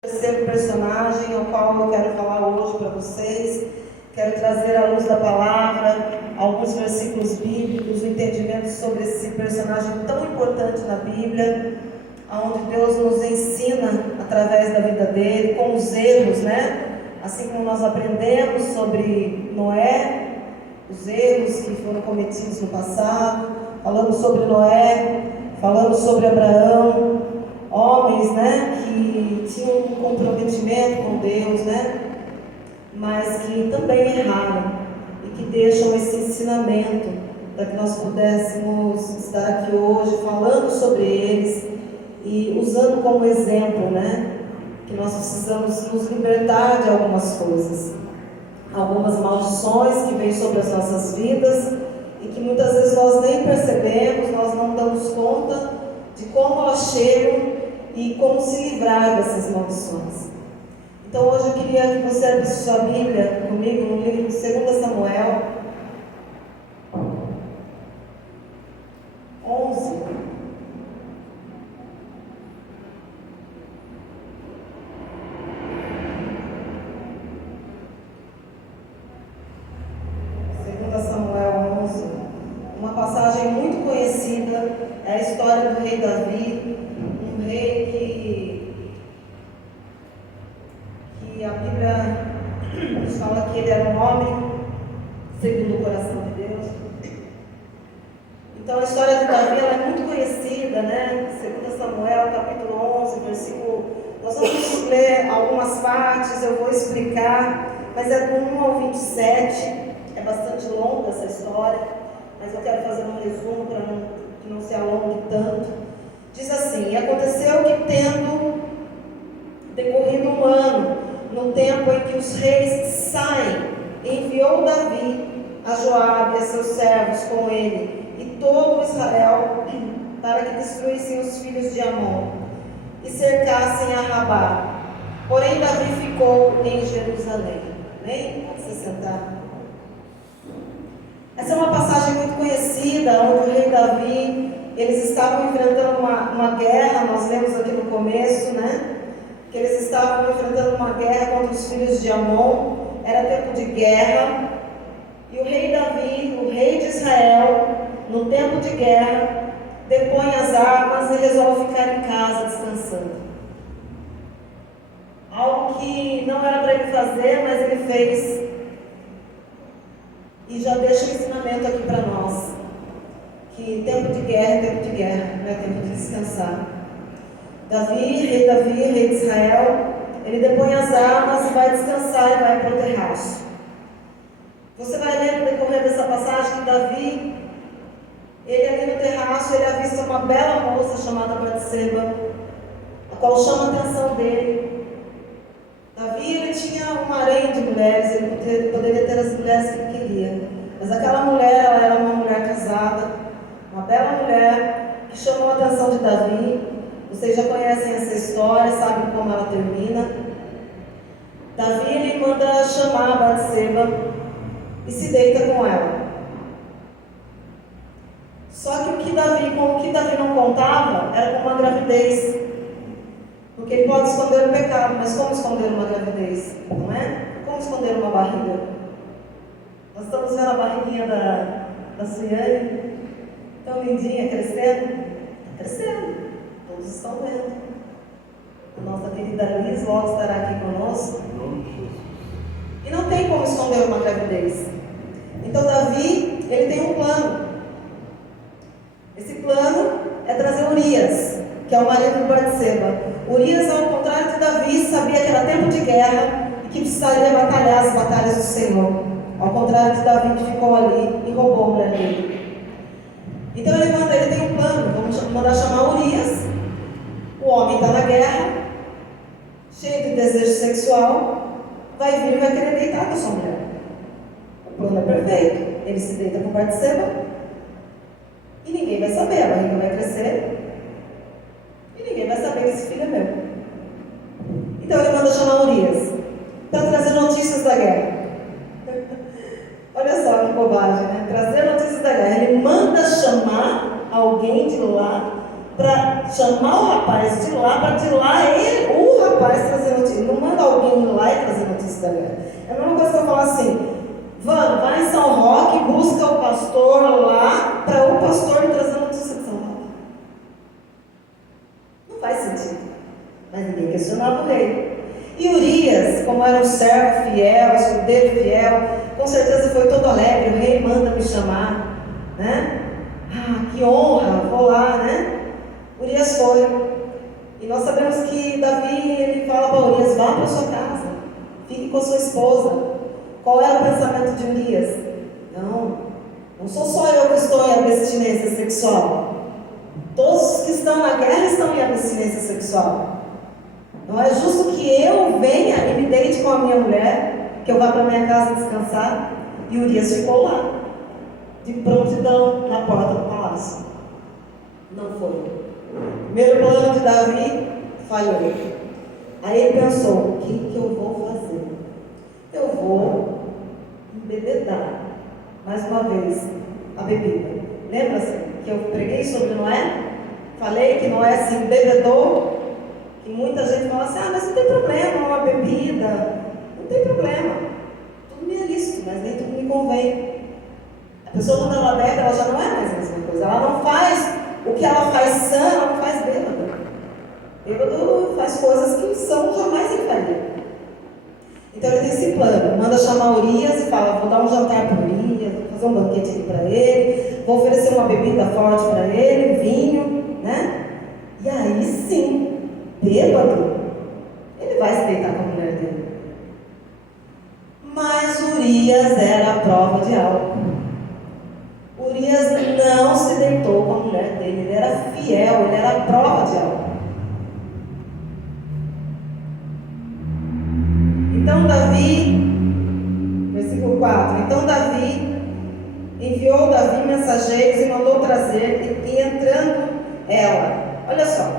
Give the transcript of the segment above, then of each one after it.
Terceiro personagem ao qual eu quero falar hoje para vocês. Quero trazer à luz da palavra alguns versículos bíblicos, o entendimento sobre esse personagem tão importante na Bíblia, onde Deus nos ensina através da vida dele, com os erros, né? Assim como nós aprendemos sobre Noé, os erros que foram cometidos no passado, falamos sobre Noé, falamos sobre Abraão, homens, né, que tinham um comprometimento com Deus, né, mas que também erraram e que deixam esse ensinamento para que nós pudéssemos estar aqui hoje falando sobre eles e usando como exemplo, né, que nós precisamos nos libertar de algumas coisas, algumas maldições que vêm sobre as nossas vidas e que muitas vezes nós nem percebemos, nós não damos conta de como elas chegam e como se livrar dessas maldições. Então hoje eu queria que você abrisse sua Bíblia comigo no livro de 2 Samuel 11. Samuel 11, uma passagem muito conhecida, é a história do rei Davi, um rei que a Bíblia nos fala que ele era um homem segundo o coração de Deus. Então a história de Davi ela é muito conhecida, né? 2 Samuel capítulo 11, versículo, nós vamos ler algumas partes, eu vou explicar, mas é do 1 ao 27, é bastante longa essa história, mas eu quero fazer um resumo para que não se alongue tanto. Diz assim: e aconteceu que, tendo decorrido um ano, no tempo em que os reis saem, enviou Davi a Joabe e a seus servos com ele e todo Israel para que destruíssem os filhos de Amon e cercassem a Rabá. Porém Davi ficou em Jerusalém. Amém? Pode se sentar. Essa é uma passagem muito conhecida, onde o rei Davi, eles estavam enfrentando uma guerra, nós lemos aqui no começo, né? Que eles estavam enfrentando uma guerra contra os filhos de Amon, era tempo de guerra, e o rei Davi, o rei de Israel, no tempo de guerra, depõe as armas e resolve ficar em casa descansando. Algo que não era para ele fazer, mas ele fez. E já deixa o ensinamento aqui para nós, que tempo de guerra é tempo de guerra, não é tempo de descansar. Davi, rei de Israel, ele depõe as armas e vai descansar e vai para o terraço. Você vai ler no decorrer dessa passagem que Davi, ele ali no terraço, ele avista uma bela moça chamada Batseba, a qual chama a atenção dele. Davi, ele tinha um harém de mulheres, ele poderia ter as mulheres que ele queria. Mas aquela mulher, ela era uma mulher casada, uma bela mulher, que chamou a atenção de Davi. Vocês já conhecem essa história, sabem como ela termina. Davi, ele manda chamar a Batseba e se deita com ela. Só que com o que Davi não contava, era com uma gravidez. Porque ele pode esconder o pecado, mas como esconder uma gravidez? Não é? Como esconder uma barriga? Nós estamos vendo a barriguinha da Suiane, tão lindinha, crescendo. Está crescendo, todos estão vendo. A nossa querida Liz logo estará aqui conosco. E não tem como esconder uma gravidez. Então Davi, ele tem um plano. Esse plano é trazer Urias, que é o marido de Batseba. Urias, ao contrário de Davi, sabia que era tempo de guerra e que precisaria batalhar as batalhas do Senhor. Ao contrário de Davi, que ficou ali e roubou a mulher dele. Então ele tem um plano, vamos mandar chamar Urias. O homem está na guerra, cheio de desejo sexual, vai vir e vai querer deitar com a sua mulher. O plano é perfeito. Ele se deita com Batseba e ninguém vai saber, a barriga vai crescer. E ninguém vai saber que esse filho é meu. Então ele manda chamar Urias para trazer notícias da guerra. Olha só que bobagem, né? Trazer notícias da guerra. Ele manda chamar alguém de lá para chamar o rapaz de lá, para de lá o rapaz trazendo isso da guerra. É a mesma coisa que eu falar assim: Vano, vai em São Roque, busca o pastor lá, para o pastor me trazer a notícia de São Roque. Não faz sentido. Mas ninguém questionava o rei. E Urias, como era um servo fiel, escudeiro fiel, com certeza foi todo alegre. O rei manda me chamar, né? Ah, que honra, vou lá, né? Urias foi. E nós sabemos que Davi, ele fala para Urias: vá para sua casa, fique com sua esposa. Qual era o pensamento de Urias? Não sou só eu que estou em abstinência sexual. Todos os que estão na guerra estão em abstinência sexual. Não é justo que eu venha e me deite com a minha mulher, que eu vá para minha casa descansar. E Urias ficou lá, de prontidão, na porta do palácio. Não foi. O primeiro plano de Davi falhou. Aí ele pensou: o que eu vou fazer? Eu vou embebedar, mais uma vez, a bebida. Lembra-se que eu preguei sobre Noé? Falei que Noé se embebedou, que muita gente fala assim: mas não tem problema, uma bebida, não tem problema, tudo me é lícito, mas nem tudo me convém. A pessoa, quando ela bebe, ela já não é mais a mesma coisa, ela não faz o que ela faz sã, ela não faz bêbado. Bêbado faz coisas que são jamais ele faria. Então ele tem esse plano, manda chamar Urias e fala: vou dar um jantar para Urias, vou fazer um banquete aqui para ele, vou oferecer uma bebida forte para ele, vinho, né? E aí sim, bêbado, ele vai se deitar com a mulher dele. Mas Urias era a prova de algo. Urias não se deitou com a mulher dele, ele era fiel, ele era a prova de algo. Então Davi, versículo 4, então Davi enviou mensageiros e mandou trazer, e entrando ela, olha só,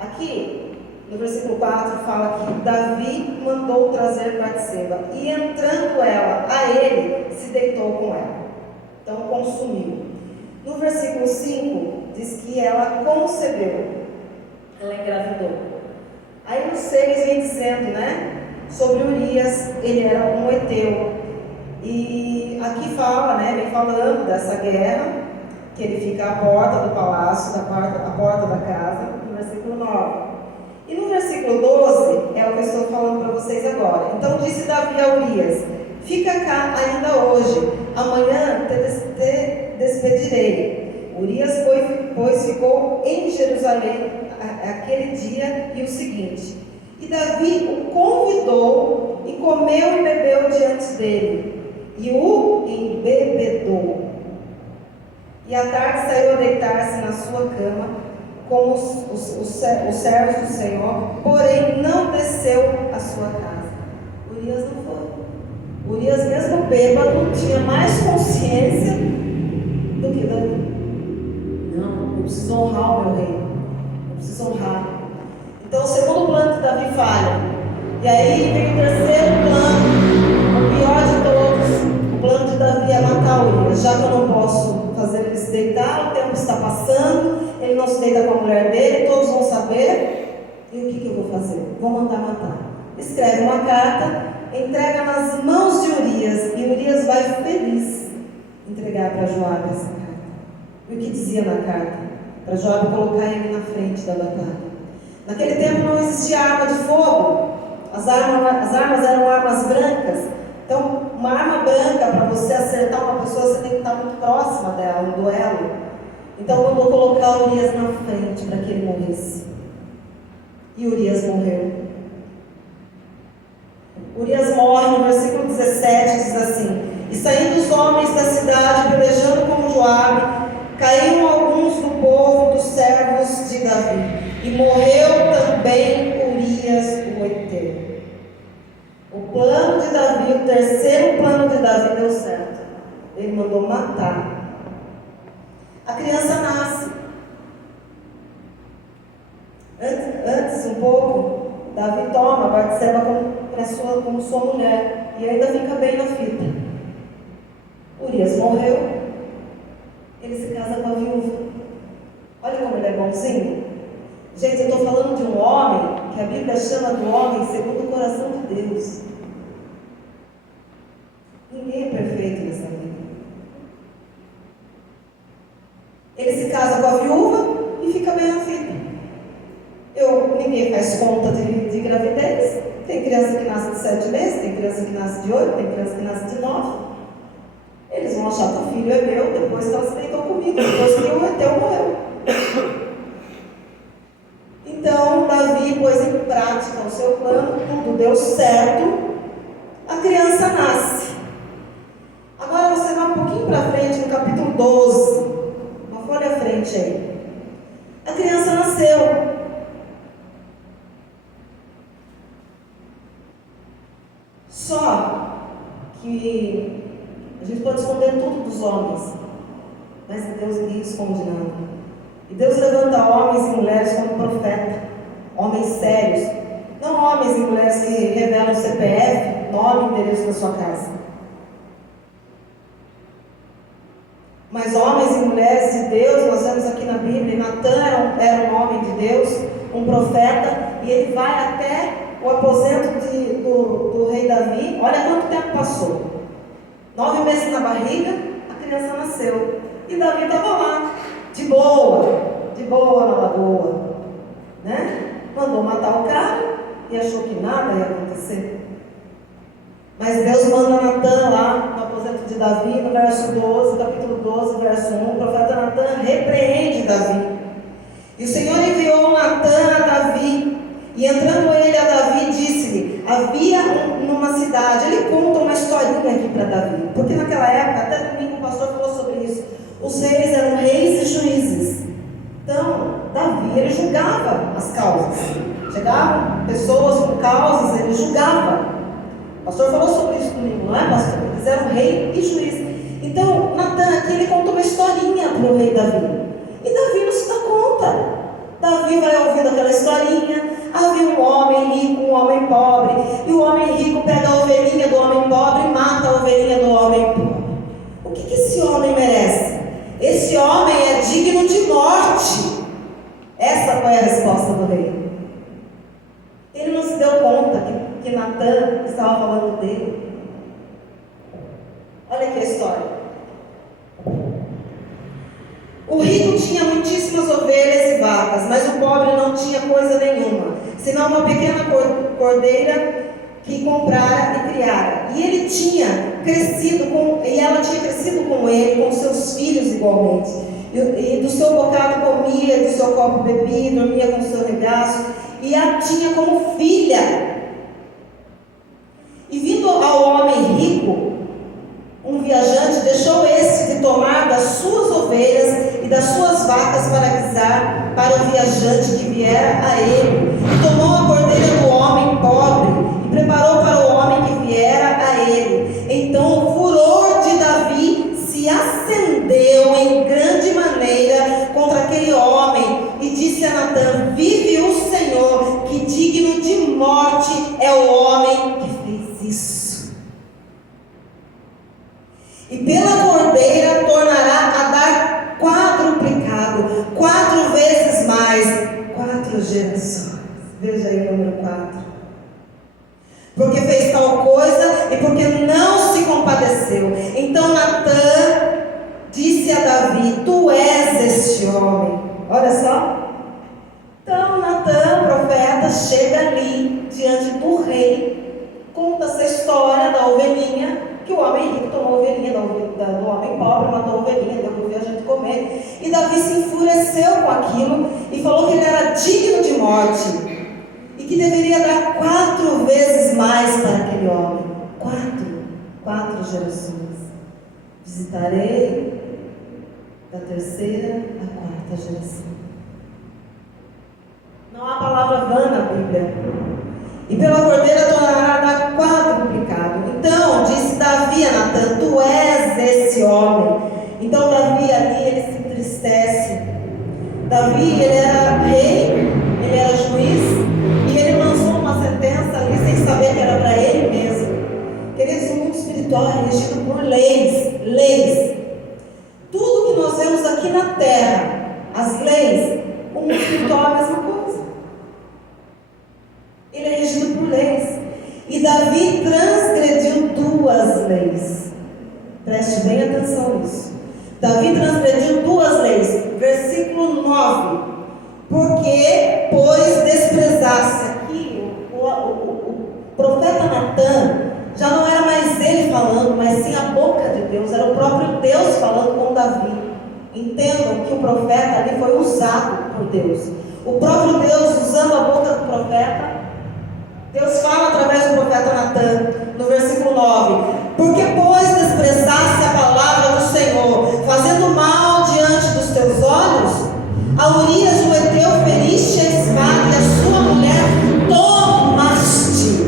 aqui no versículo 4 fala que Davi mandou trazer Batseba, e entrando ela a ele, se deitou com ela, então consumiu. No versículo 5 diz que ela concebeu, ela engravidou. Aí no 6 vem dizendo, né, sobre Urias, ele era um heteu. E aqui fala, né, vem falando dessa guerra, que ele fica à porta do palácio, à porta da casa, no versículo 9. E no versículo 12, é o que eu estou falando para vocês agora. Então disse Davi a Urias: fica cá ainda hoje, amanhã te despedirei. Urias, pois ficou em Jerusalém aquele dia e o seguinte. E Davi o convidou e comeu e bebeu diante dele, e o embebedou. E à tarde saiu a deitar-se na sua cama, como os servos do Senhor, porém não desceu à sua casa. Urias não foi. Urias, mesmo bêbado, tinha mais consciência do que Davi. Não, eu preciso honrar o meu rei, eu preciso honrar. Então o segundo plano de Davi falha. E aí vem o terceiro plano, o pior de todos. O plano de Davi é matar Urias. Já que eu não posso fazer ele se deitar, o tempo está passando, ele não se deita com a mulher dele, todos vão saber. E o que eu vou fazer? Vou mandar matar. Escreve uma carta, entrega nas mãos de Urias, e Urias vai feliz entregar para Joabe essa carta. E o que dizia na carta? Para Joabe colocar ele na frente da batalha. Naquele tempo não existia arma de fogo, as armas eram armas brancas. Então, uma arma branca, para você acertar uma pessoa, você tem que estar muito próxima dela, um duelo. Então, mandou colocar Urias na frente para que ele morresse. E Urias morreu. Urias morre, no versículo 17, diz assim: e saindo os homens da cidade, pelejando com Joabe, caíram alguns do povo dos servos de Davi. E morreu também Urias o heteu. O plano de Davi, o terceiro plano de Davi deu certo. Ele mandou matar. A criança nasce. Antes um pouco, Davi toma Batseba como sua mulher. E ainda fica bem na fita. Urias morreu. Ele se casa com a viúva. Olha como ele é bonzinho. Gente, eu estou falando de um homem que a Bíblia chama do homem segundo o coração de Deus. Ninguém é perfeito nessa vida. Ele se casa com a viúva e fica bem na vida. Ninguém faz conta de gravidez. Tem criança que nasce de 7 meses, tem criança que nasce de 8, tem criança que nasce de 9. Eles vão achar que o filho é meu depois que ela se deitou comigo, depois que o teu morreu. Então, Davi pôs em prática o seu plano, tudo deu certo, a criança nasce. Agora você vai um pouquinho para frente, no capítulo 12, uma folha à frente aí. A criança nasceu. Só que a gente pode esconder tudo dos homens, mas Deus ninguém esconde nada. E Deus levanta homens e mulheres como profeta, homens sérios, não homens e mulheres que revelam CPF, nome e endereço da sua casa, mas homens e mulheres de Deus. Nós vemos aqui na Bíblia, Natan era um homem de Deus, um profeta, e ele vai até o aposento do rei Davi. Olha quanto tempo passou, 9 meses na barriga, a criança nasceu, e Davi estava lá, de boa na lagoa, né? Mandou matar o cara e achou que nada ia acontecer. Mas Deus manda Natan lá no aposento de Davi, no verso 12, capítulo 12, verso 1, o profeta Natan repreende Davi. E o Senhor enviou Natan a Davi, e entrando ele a Davi, disse-lhe: havia numa cidade. Ele conta uma historinha aqui para Davi, porque naquela época, até domingo o pastor falou sobre isso, os reis eram reis e juízes. Então, Davi, ele julgava as causas. Chegavam pessoas com causas, ele julgava. O pastor falou sobre isso comigo, não é, pastor? Eles eram rei e juiz. Então, Natan aqui, ele conta uma historinha para o rei Davi. E Davi não se dá conta. Davi vai ouvindo aquela historinha. Havia um homem rico, um homem pobre. E o homem rico pega a ovelhinha do homem pobre e mata a ovelhinha do homem pobre. O que esse homem merece? Esse homem é digno de morte. Essa foi a resposta do rei. Ele não se deu conta que Natan estava falando dele. Olha aqui a história. O rico tinha muitíssimas ovelhas e vacas, mas o pobre não tinha coisa nenhuma, senão uma pequena cordeira que comprara e criara. E ela tinha crescido com ele, com seus filhos igualmente. E do seu bocado comia, do seu copo bebia, dormia com o seu regaço, e a tinha como filha. E vindo ao homem rico, um viajante, deixou esse de tomar das suas ovelhas e das suas vacas para guisar para o viajante que viera a ele. E tomou a cordeira do homem pobre e preparou para o homem que viera a ele. Então o furor de Davi se acendeu em grande maneira contra aquele homem e disse a Natan: vive o Senhor, que digno de morte é o homem que fez isso. E pela cordeira tornará a dar quadruplicado, 4 vezes mais, 4 gerações. Veja aí o número 4. Porque fez tal coisa e porque não se compadeceu. Então Natan disse a Davi: tu és este homem. Olha só. Então Natan, profeta, chega ali diante do rei, conta essa história da ovelhinha, que o homem rico tomou a ovelhinha do homem pobre, matou a ovelhinha, deu para o viajante comer. E Davi se enfureceu com aquilo e falou que ele era digno de morte e que deveria dar 4 vezes mais para aquele homem. 4 gerações. Visitarei da 3ª à 4ª geração. Não há palavra vã na Bíblia. E pela cordeira tornará a dar quadruplicado. Então disse Davi a Natan: tu és esse homem. Então Davi ali, ele se entristece. Davi, ele era rei, ele era juiz, e ele lançou uma sentença ali sem saber que era para ele mesmo. Queridos, o mundo espiritual é regido por leis. Tudo que nós vemos aqui na terra, as leis, o mundo espiritual é a mesma coisa. Ele é regido por leis. E E Davi transgrediu duas leis. Preste bem atenção nisso. Davi transgrediu duas leis. Versículo 9. Porque, pois, desprezasse. Aqui, o profeta Natan, já não era mais ele falando, mas sim a boca de Deus. Era o próprio Deus falando com Davi. Entendam que o profeta ali foi usado por Deus. O próprio Deus usando a boca do profeta. Deus fala através do profeta Natan, no versículo 9: porque, pois, desprezasse a palavra do Senhor, fazendo mal diante dos teus olhos, a Urias o Eteu feriste a espada e a sua mulher tomaste.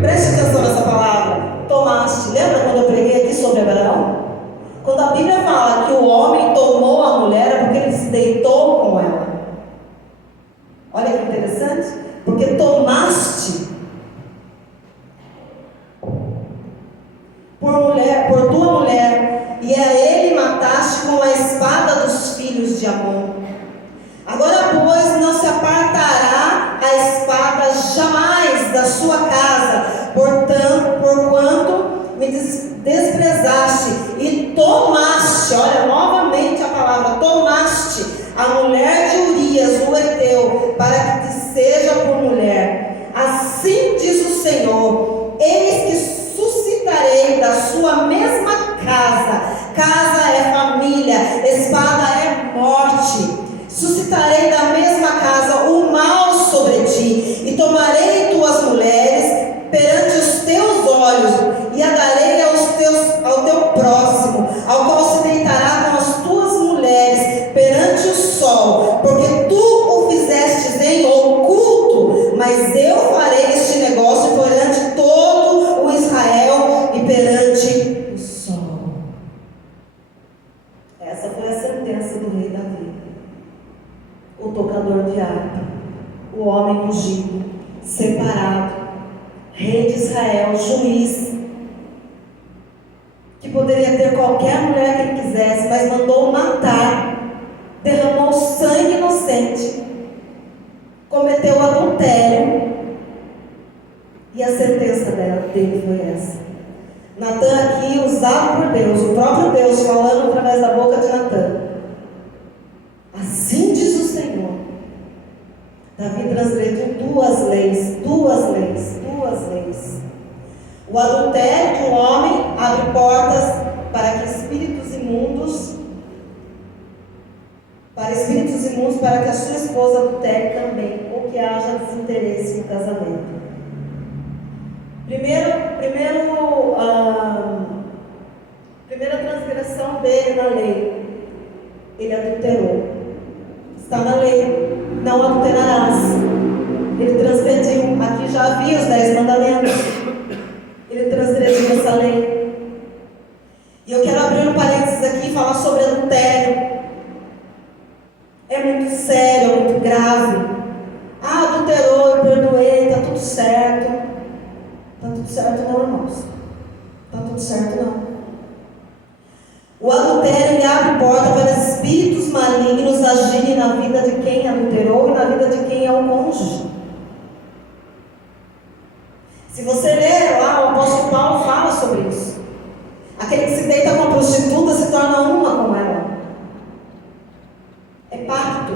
Preste atenção nessa palavra, tomaste. Lembra quando eu preguei aqui sobre Abraão? Quando a Bíblia fala que o homem tomou a mulher, é porque ele se deitou com ela. Olha que interessante, porque tomaste por tua mulher, e a ele mataste com a espada dos filhos de Amon. Agora, pois, não se apartará a espada jamais da sua casa, porquanto me desprezaste e tomaste, olha novamente a palavra, tomaste a mulher de Urias, o Eteu, para que te seja por mulher. Assim diz o Senhor: eis que suscitarei da sua mesma casa é família, espada é morte. Suscitarei da mesma casa o mal sobre ti, e tomarei tuas mulheres perante os teus olhos, e a darei ao teu próximo, ao qual se deitará com as tuas mulheres perante o sol, porque tu o fizestes em oculto, mas eu farei este negócio perante todo o Israel e perante o sol. Essa foi a sentença do rei Davi, o tocador de harpa, o homem ungido, separado, rei de Israel, juiz, que poderia ter qualquer mulher que ele quisesse, mas mandou matar, derramou sangue inocente, cometeu adultério, e a sentença dele foi essa. Natan aqui, usado por Deus, o próprio Deus falando através da boca de Natan. Assim diz o Senhor: Davi transgrediu duas leis. O adultério de um homem abre portas para espíritos imundos, para que a sua esposa adultere também, ou que haja desinteresse no casamento. Primeira transgressão dele na lei, ele adulterou. Está na lei, não adulterarás. Ele transgrediu. Aqui já havia os 10 mandamentos. Ele transgrediu essa lei. E eu quero abrir um parênteses aqui e falar sobre adultério. É muito sério, é muito grave. Adulterou, eu perdoei, está tudo certo. Está tudo certo não, irmãos. Está tudo certo não. O adultério ele abre porta para espíritos malignos agirem na vida de quem adulterou e na vida de quem é o cônjuge. Se você ler lá, o apóstolo Paulo fala sobre isso. Aquele que se deita com a prostituta se torna uma com ela. É pacto,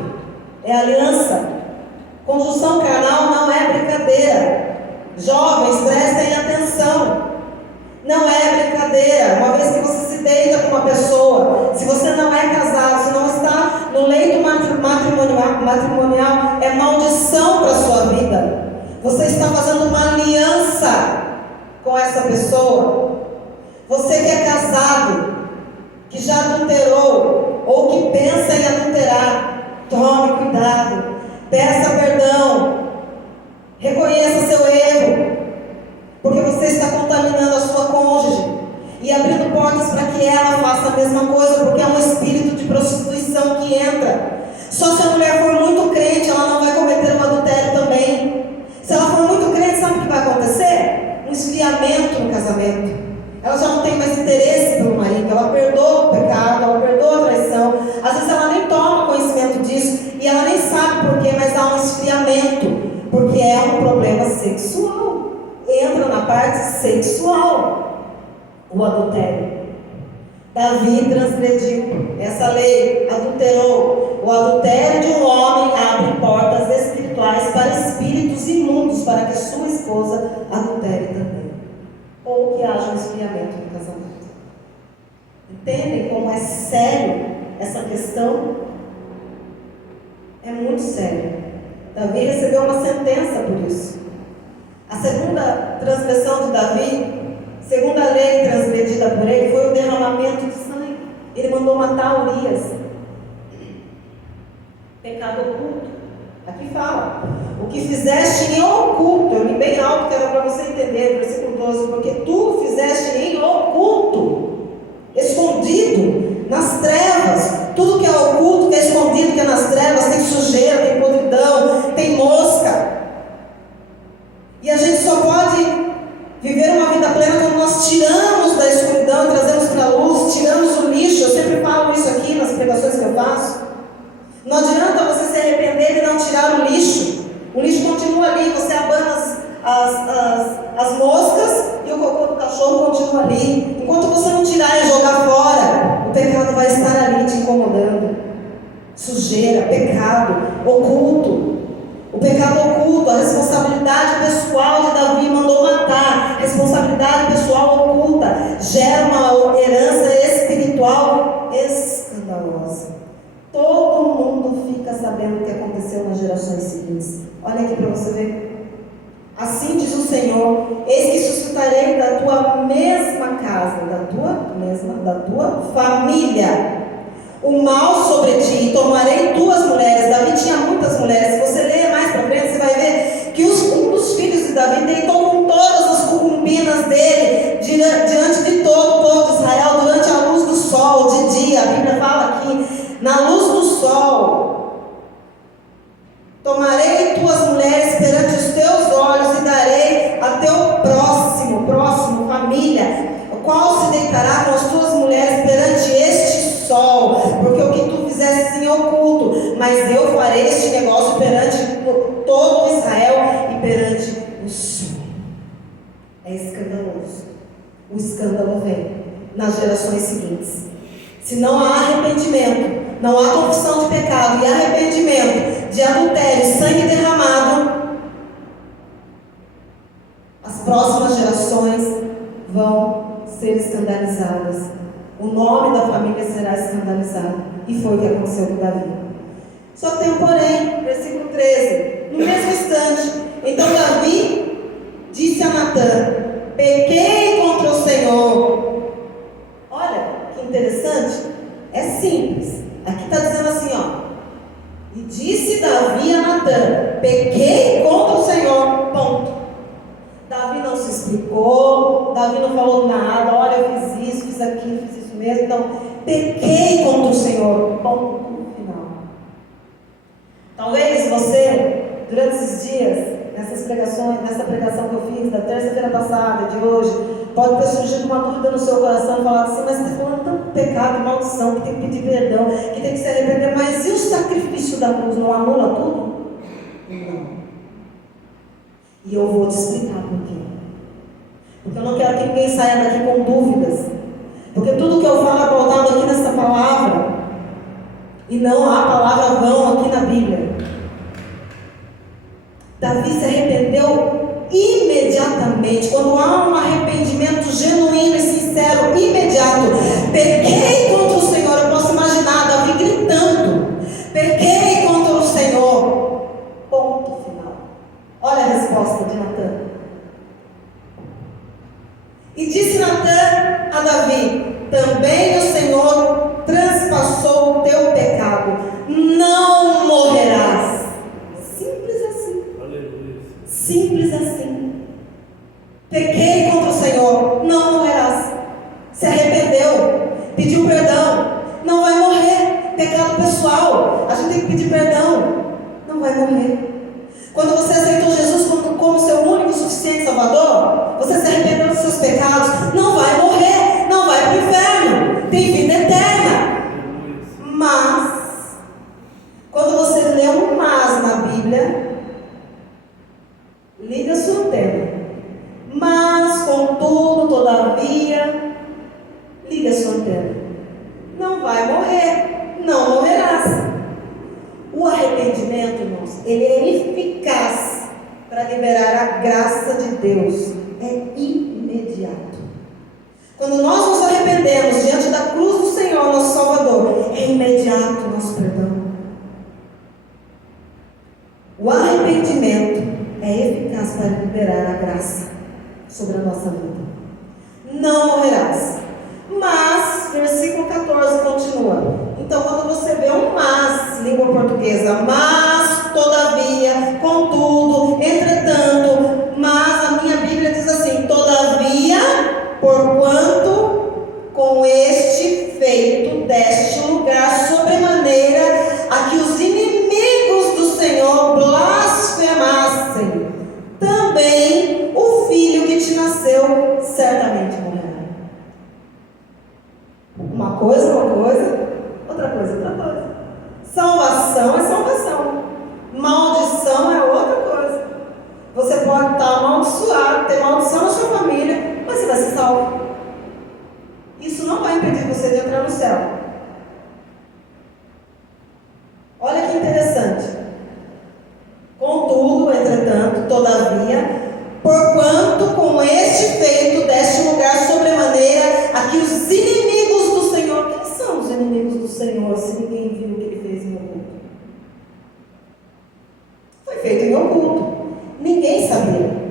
é aliança. Conjunção carnal não é brincadeira. Jovens, prestem atenção. Não é brincadeira. Uma vez que você se deita com uma pessoa, se você não é casado, se não está no leito matrimonial, é maldição para a sua vida. Você está fazendo uma aliança com essa pessoa. Você que é casado, que já adulterou, ou que pensa em adulterar, tome cuidado, peça perdão, reconheça seu erro, porque você está contaminando a sua cônjuge e abrindo portas para que ela faça a mesma coisa, porque é um espírito de prostituição que entra. Só se a mulher for muito crente, ela não vai cometer um adultério também. Se ela for muito crente, sabe o que vai acontecer? Um esfriamento no casamento. Ela já não tem mais interesse pelo marido, ela perdoa o pecado, ela perdoa a traição. Às vezes ela nem toma conhecimento disso e ela nem sabe por quê, mas há um esfriamento, porque é um problema sexual. Entra na na parte sexual, o adultério. Davi transgrediu essa lei, adulterou. O adultério de um homem abre portas espirituais para espíritos imundos, para que sua esposa adultere também, ou que haja um esfriamento no casamento. Entendem como é sério essa questão? É muito sério. Davi recebeu uma sentença por isso. A segunda transgressão de Davi, segunda lei transgredida por ele, foi o derramamento de sangue. Ele mandou matar Urias. Pecado oculto. Aqui fala: o que fizeste em oculto. Eu li bem alto, que era para você entender, versículo 12. Porque tu fizeste em oculto, escondido, nas trevas. Tudo que é oculto, que é escondido, que é nas trevas, tem sujeira, tem podridão, tem mosca. E a gente só pode viver uma vida plena quando nós tiramos da escuridão e trazemos para a luz, tiramos o lixo. Eu sempre falo isso aqui nas pregações que eu faço. Não adianta você se arrepender e não tirar o lixo. O lixo continua ali, você abana as moscas e o cocô do cachorro continua ali. Enquanto você não tirar e jogar fora, o pecado vai estar ali te incomodando. Sujeira, pecado oculto. O pecado oculto, a responsabilidade pessoal de Davi mandou matar. Responsabilidade pessoal oculta gera uma herança espiritual escandalosa. Todo mundo fica sabendo o que aconteceu nas gerações seguintes. Olha aqui para você ver. Assim diz o Senhor: eis que suscitarei da tua mesma casa, da tua família, o mal sobre ti, e tomarei tuas mulheres. Davi tinha muitas mulheres. Se você ler mais para frente, você vai ver que um dos filhos de Davi deitou com todas as concubinas dele diante de todo o povo de Israel, durante a luz do sol, de dia. A Bíblia fala aqui, na luz do sol. Tomarei tuas mulheres perante os teus olhos e darei a teu próximo, família, o qual se deitará com as tuas mulheres perante este sol, porque o que tu fizeste em oculto, mas eu farei este negócio perante todo Israel e perante o sol. É escandaloso. O escândalo vem nas gerações seguintes. Se não há arrependimento, não há confissão de pecado e arrependimento de adultério e sangue derramado, as próximas gerações vão ser escandalizadas. O nome da família será escandalizado. E foi o que aconteceu com Davi. Só tem um porém, versículo 13. No mesmo instante, então Davi disse a Natã: pequei contra o Senhor. Olha que interessante. É simples. Aqui está dizendo assim, ó. E disse Davi a Natã: pequei contra o Senhor. Ponto. Davi não se explicou, Davi não falou nada. Olha, eu fiz isso, fiz aquilo, fiz isso mesmo. Então, pequei contra o Senhor. Ponto final. Talvez você, durante esses dias, nessa pregação que eu fiz, da terça-feira passada, de hoje, pode ter surgido uma dúvida no seu coração e falar assim: mas você está falando tanto pecado, maldição, que tem que pedir perdão, que tem que se arrepender, mas e o sacrifício da cruz não anula tudo? Não. E eu vou te explicar por quê. Porque eu não quero que ninguém saia daqui com dúvidas. Porque tudo que eu falo é pautado aqui nessa palavra. E não há palavra vão aqui na Bíblia. Davi se arrependeu imediatamente. Quando há um arrependimento genuíno e sincero, imediato. Pequei contra o Senhor. Eu posso imaginar Davi gritando: pequei contra o Senhor. Ponto final. Olha a resposta de Natã. E disse Natã a Davi: também o Senhor transpassou o teu pecado, não morrerás. Simples assim. Aleluia. Simples assim. Pequei contra o Senhor, não morrerás. Se arrependeu, pediu perdão, não vai morrer. Pecado pessoal, a gente tem que pedir perdão, não vai morrer. Quando você aceitou Jesus como seu único e suficiente Salvador, você se arrependeu dos seus pecados, não vai morrer, não vai para o inferno, tem vida eterna. Mas, quando você lê um mas na Bíblia, liga a sua antena. Mas entendem? Não vai morrer, não morrerás. O arrependimento, irmãos, ele é eficaz para liberar a graça de Deus. É imediato. Quando nós nos arrependemos diante da cruz do Senhor, nosso Salvador, é imediato o nosso perdão. O arrependimento é eficaz para liberar a graça sobre a nossa vida. Não morrerás. Mas, versículo 14 continua. Então, quando você vê um mas, língua portuguesa, mas, todavia, contudo, entretanto, mas, a minha Bíblia diz assim: todavia, porquanto com este feito deste lugar sobremaneira a que os inimigos do Senhor blasfemassem, também o filho que te nasceu certamente morrerá. Uma coisa, outra coisa. Salvação é salvação. Maldição é outra coisa. Você pode estar amaldiçoado, ter maldição na sua família, mas você vai ser salvo. Isso não vai impedir você de entrar no céu. Olha que interessante. Contudo, entretanto, todavia, porquanto com este feito deste lugar sobremaneira a que os inimigos do Senhor... Quem são os inimigos do Senhor, se ninguém viu o que ele fez em oculto? Foi feito em oculto. Ninguém sabia.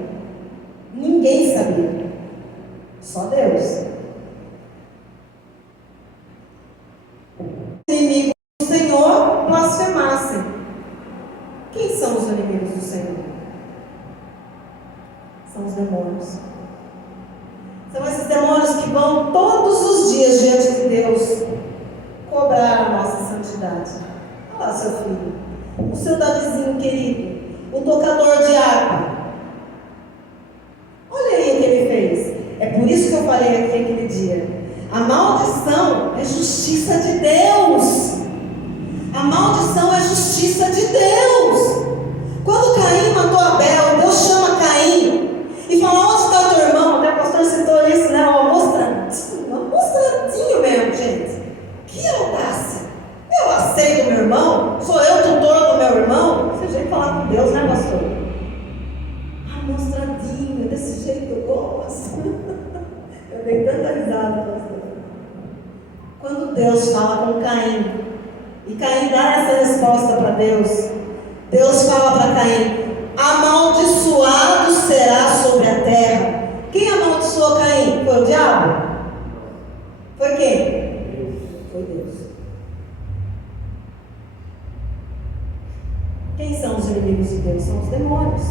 Só Deus. Os inimigos do Senhor blasfemassem. Quem são os inimigos do Senhor? São os demônios. São esses demônios que vão todos os dias diante de Deus cobrar a nossa santidade. Olha lá, seu filho, o seu Davizinho querido, o tocador de harpa. Olha aí o que ele fez. É por isso que eu falei aqui aquele dia. A maldição é justiça de Deus. A maldição é justiça de Deus. Quando Caim matou Abel, Deus chama Caim e fala: onde está teu irmão? Até o pastor citou isso, né? Um amostradinho mesmo, gente. Que audácia! Eu aceito meu irmão? Sou eu tutor do meu irmão? Você jeito de falar com Deus, né, pastor? Amostradinho, desse jeito eu gosto. Eu dei tanta risada, pastor. Quando Deus fala com Caim, e Caim dá essa resposta para Deus, Deus fala para Caim: amaldiçoado será sobre a terra. Quem amaldiçoou Caim? Foi o diabo? Foi quem? Foi Deus. Quem são os inimigos de Deus? São os demônios.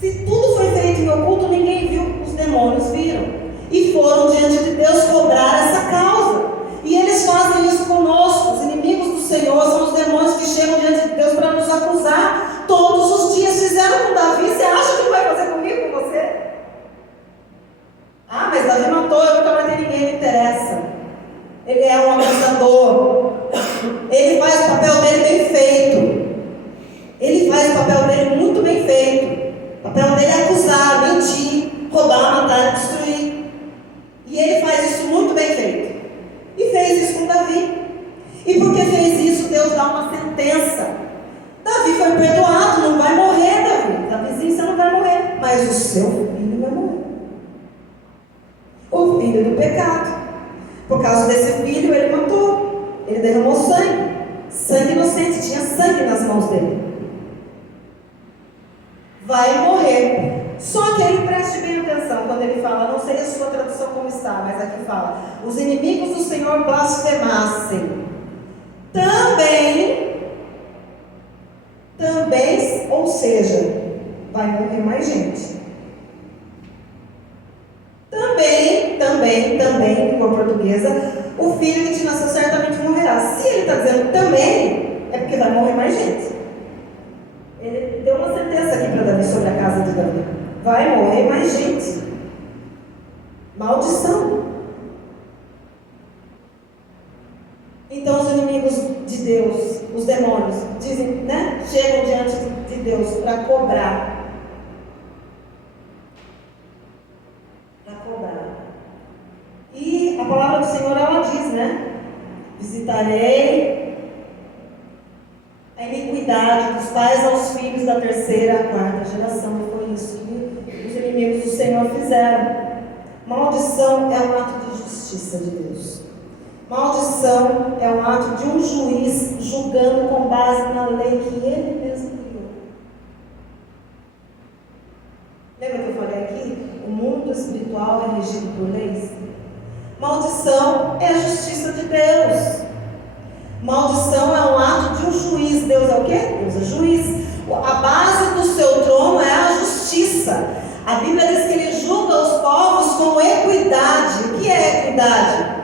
Se tudo foi feito em oculto, ninguém viu, os demônios viram. E foram diante de Deus cobrar essa causa. E eles fazem isso conosco. Os inimigos do Senhor são os demônios que chegam diante de Deus para nos acusar. Todos os dias fizeram com Davi. Você acha que vai fazer comigo, com você? Ah, mas Davi matou, eu nunca matei ninguém, não interessa. Ele é um acusador. Ele faz o papel dele bem feito. Ele faz o papel dele muito bem feito. O papel dele é acusar, mentir, roubar, matar, destruir. E ele faz isso muito bem feito. E fez isso com Davi. E porque fez isso, Deus dá uma sentença. Davi foi perdoado, não vai morrer, Davi. Davizinho, você não vai morrer. Mas o seu filho vai morrer. O filho do pecado. Por causa desse filho, ele matou. Ele derramou sangue. Sangue inocente, tinha sangue nas mãos dele. Vai morrer. Só que aí preste bem atenção quando ele fala, não sei a sua tradução como está, mas aqui fala: os inimigos do Senhor blasfemassem. Também, ou seja, vai morrer mais gente. Também, língua portuguesa, o filho que te nasceu certamente morrerá. Se ele está dizendo também, é porque vai morrer mais gente. Ele deu uma sentença aqui para Davi sobre a casa de Davi. Vai morrer mais gente. Maldição. Então os inimigos de Deus, os demônios, dizem, né? Chegam diante de Deus para cobrar. E a palavra do Senhor, ela diz, né? Visitarei a iniquidade dos pais aos filhos da terceira e quarta geração. E foi isso que os inimigos do Senhor fizeram. Maldição é um ato de justiça de Deus. Maldição é um ato de um juiz julgando com base na lei que ele mesmo criou. Lembra que eu falei aqui? O mundo espiritual é regido por leis. Maldição é a justiça de Deus. Maldição é um ato de um juiz. Deus é o quê? Deus é juiz. A base do seu trono é a justiça. A Bíblia diz que ele julga os povos com equidade. O que é equidade?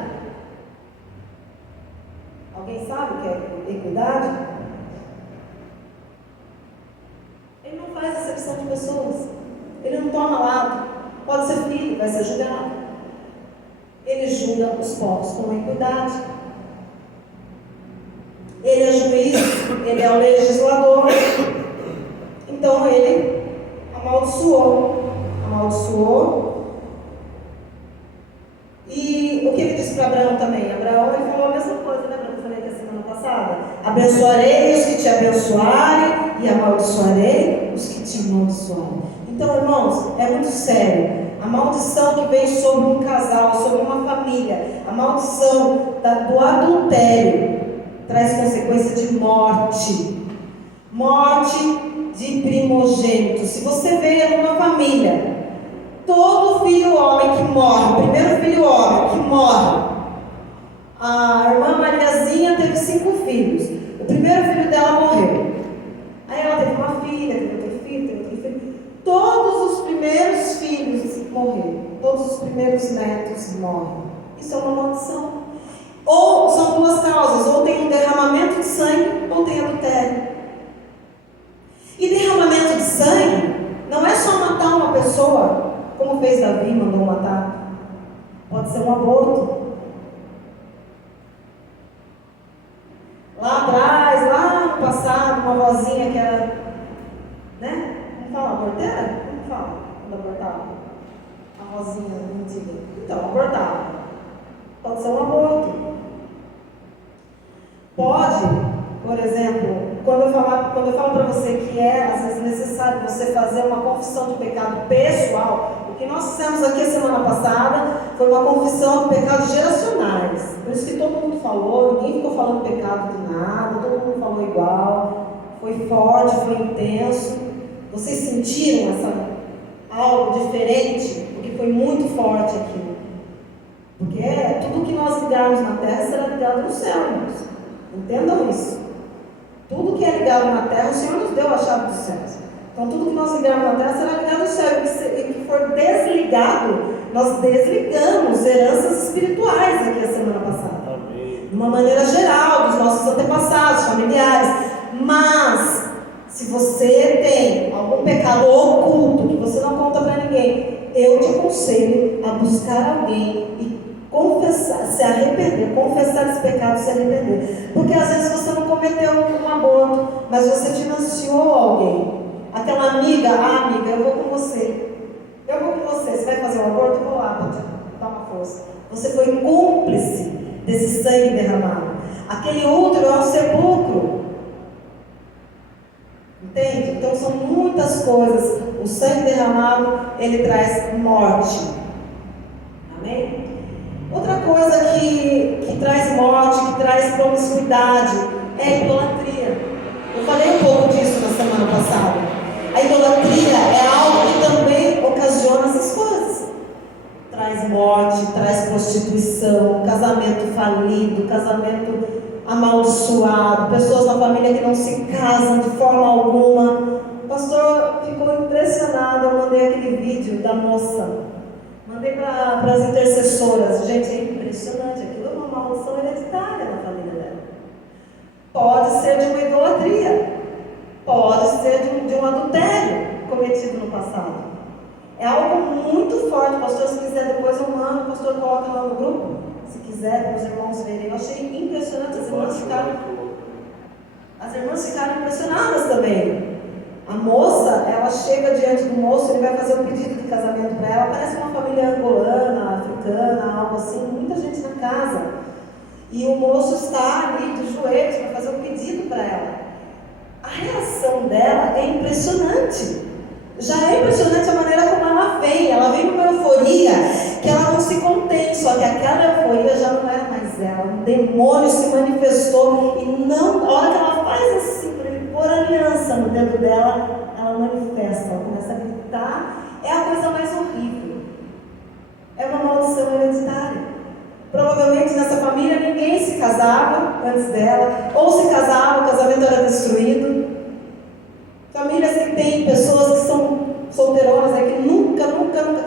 Alguém sabe o que é equidade? Ele não faz acepção de pessoas. Ele não toma lado. Pode ser filho, vai ser julgado. Ele julga os povos com equidade. Ele é juiz, ele é o legislador. Então ele amaldiçoou. E o que ele disse para Abraão também? Abraão, ele falou a mesma coisa, lembra que eu falei aqui a semana passada? Abençoarei os que te abençoarem e amaldiçoarei os que te amaldiçoarem. Então, irmãos, é muito sério. A maldição que vem sobre um casal, sobre uma família, a maldição do adultério traz consequência de morte. Morte de primogênito. Se você vê numa família, todo filho homem que morre, o primeiro filho homem que morre, a irmã Mariazinha teve 5 filhos, o primeiro filho dela morreu, aí ela teve uma filha, teve outro filho, todos os primeiros filhos morreram, todos os primeiros netos morrem. Isso é uma maldição. Ou são duas causas, ou tem um derramamento de sangue, ou tem adultério. E derramamento de sangue não é só matar uma pessoa, como fez Davi, mandou matar. Pode ser um aborto. Lá atrás, lá no passado, uma vozinha que era, né? Como fala? Aborteira? Como fala? Quando abortava? A vozinha antiga. Então, abortava. Pode ser um aborto. Pode, por exemplo, quando eu falo para você que é, às vezes, necessário você fazer uma confissão de pecado pessoal, o que nós fizemos aqui a semana passada foi uma confissão de pecados geracionais. Por isso que todo mundo falou, ninguém ficou falando pecado de nada, todo mundo falou igual, foi forte, foi intenso. Vocês sentiram algo diferente? Porque foi muito forte aqui. Porque tudo que nós ligarmos na terra será ligado no céu, irmãos. Entendam isso. Tudo que é ligado na terra, o Senhor nos deu a chave dos céus. Então tudo que nós ligarmos na terra será ligado no céu. E o que for desligado, nós desligamos heranças espirituais aqui a semana passada. Amém. De uma maneira geral, dos nossos antepassados, familiares. Mas, se você tem algum pecado oculto que você não conta para ninguém, eu te aconselho a buscar alguém e confessar, se arrepender, confessar esse pecado, se arrepender. Porque às vezes você não cometeu um aborto, mas você financiou alguém. Aquela amiga, amiga, eu vou com você. Você vai fazer um aborto? Eu vou lá para te dar uma força. Você foi cúmplice desse sangue derramado. Aquele útero é um sepulcro. Entende? Então são muitas coisas. O sangue derramado, ele traz morte. Amém? Outra coisa que traz morte, que traz promiscuidade, é a idolatria. Eu falei um pouco disso na semana passada. A idolatria é algo que também ocasiona essas coisas. Traz morte, traz prostituição, casamento falido, casamento amaldiçoado, pessoas na família que não se casam de forma alguma. O pastor ficou impressionado. Eu mandei aquele vídeo da moça. Mandei para as intercessoras. Gente, é impressionante. Aquilo é uma maldição hereditária na família dela. Pode ser de uma idolatria. Pode ser de um adultério cometido no passado. É algo muito forte. Pastor, se quiser depois eu mando. O pastor coloca lá no grupo. Se quiser, para os irmãos verem. Eu achei impressionante. As irmãs ficaram impressionadas também. A moça, ela chega diante do moço, ele vai fazer um pedido de casamento para ela, parece uma família angolana, africana, algo assim, muita gente na casa. E o moço está ali de joelhos para fazer um pedido para ela. A reação dela é impressionante. Já é impressionante a maneira como ela vem numa euforia que ela não se contém, só que aquela euforia já não era mais ela. Um demônio se manifestou e não, a hora que ela faz assim, para ele pôr aliança no dedo dela, ela manifesta, ela começa a gritar. É a coisa mais horrível. É uma maldição hereditária. Provavelmente nessa família ninguém se casava antes dela, ou se casava, o casamento era destruído. Famílias que têm pessoas que são solteironas, que nunca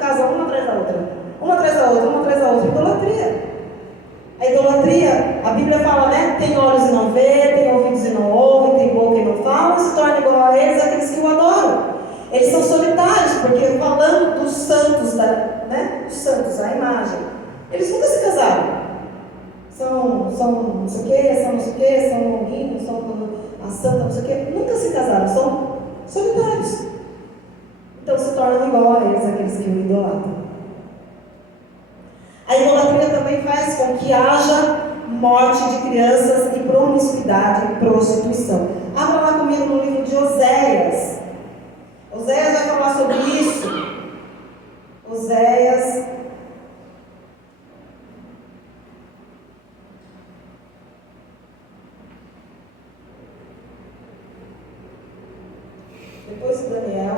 casam uma atrás da outra. Uma atrás da outra, uma atrás da outra. Idolatria. A idolatria, a Bíblia fala, né? Tem olhos e não vê, tem ouvidos e não ouvem, tem boca e não fala, se torna igual a eles aqueles que o adoram. Eles são solitários, porque falando dos santos, dos santos, a imagem, eles nunca se casaram. São não sei o que, são não sei o que, são longuinhos, são a santa não sei o que, nunca se casaram, são solitários. Então se tornam igual a eles, aqueles que o idolatram. A idolatria também faz com que haja morte de crianças e promiscuidade e prostituição. Abra lá comigo no livro de Oséias. Oséias vai falar sobre isso. Oséias. Depois de Daniel,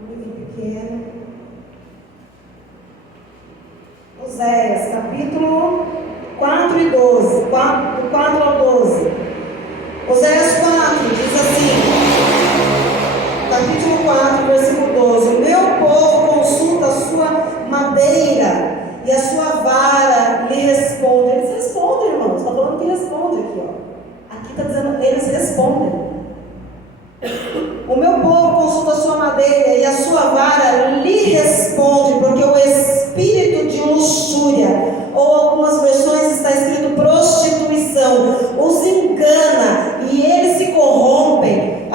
um livro pequeno. Oséias, capítulo 4 e 12. Do 4 ao 12. Oséias 4 diz assim, capítulo 4, versículo 12: O meu povo consulta a sua madeira e a sua vara lhe responde. Eles respondem, irmãos. Está falando que responde aqui, ó. Aqui está dizendo, eles respondem. O meu povo consulta a sua madeira e a sua vara lhe responde, porque o espírito de luxúria, ou algumas versões está escrito prostituição, os engana e eles se corrompem,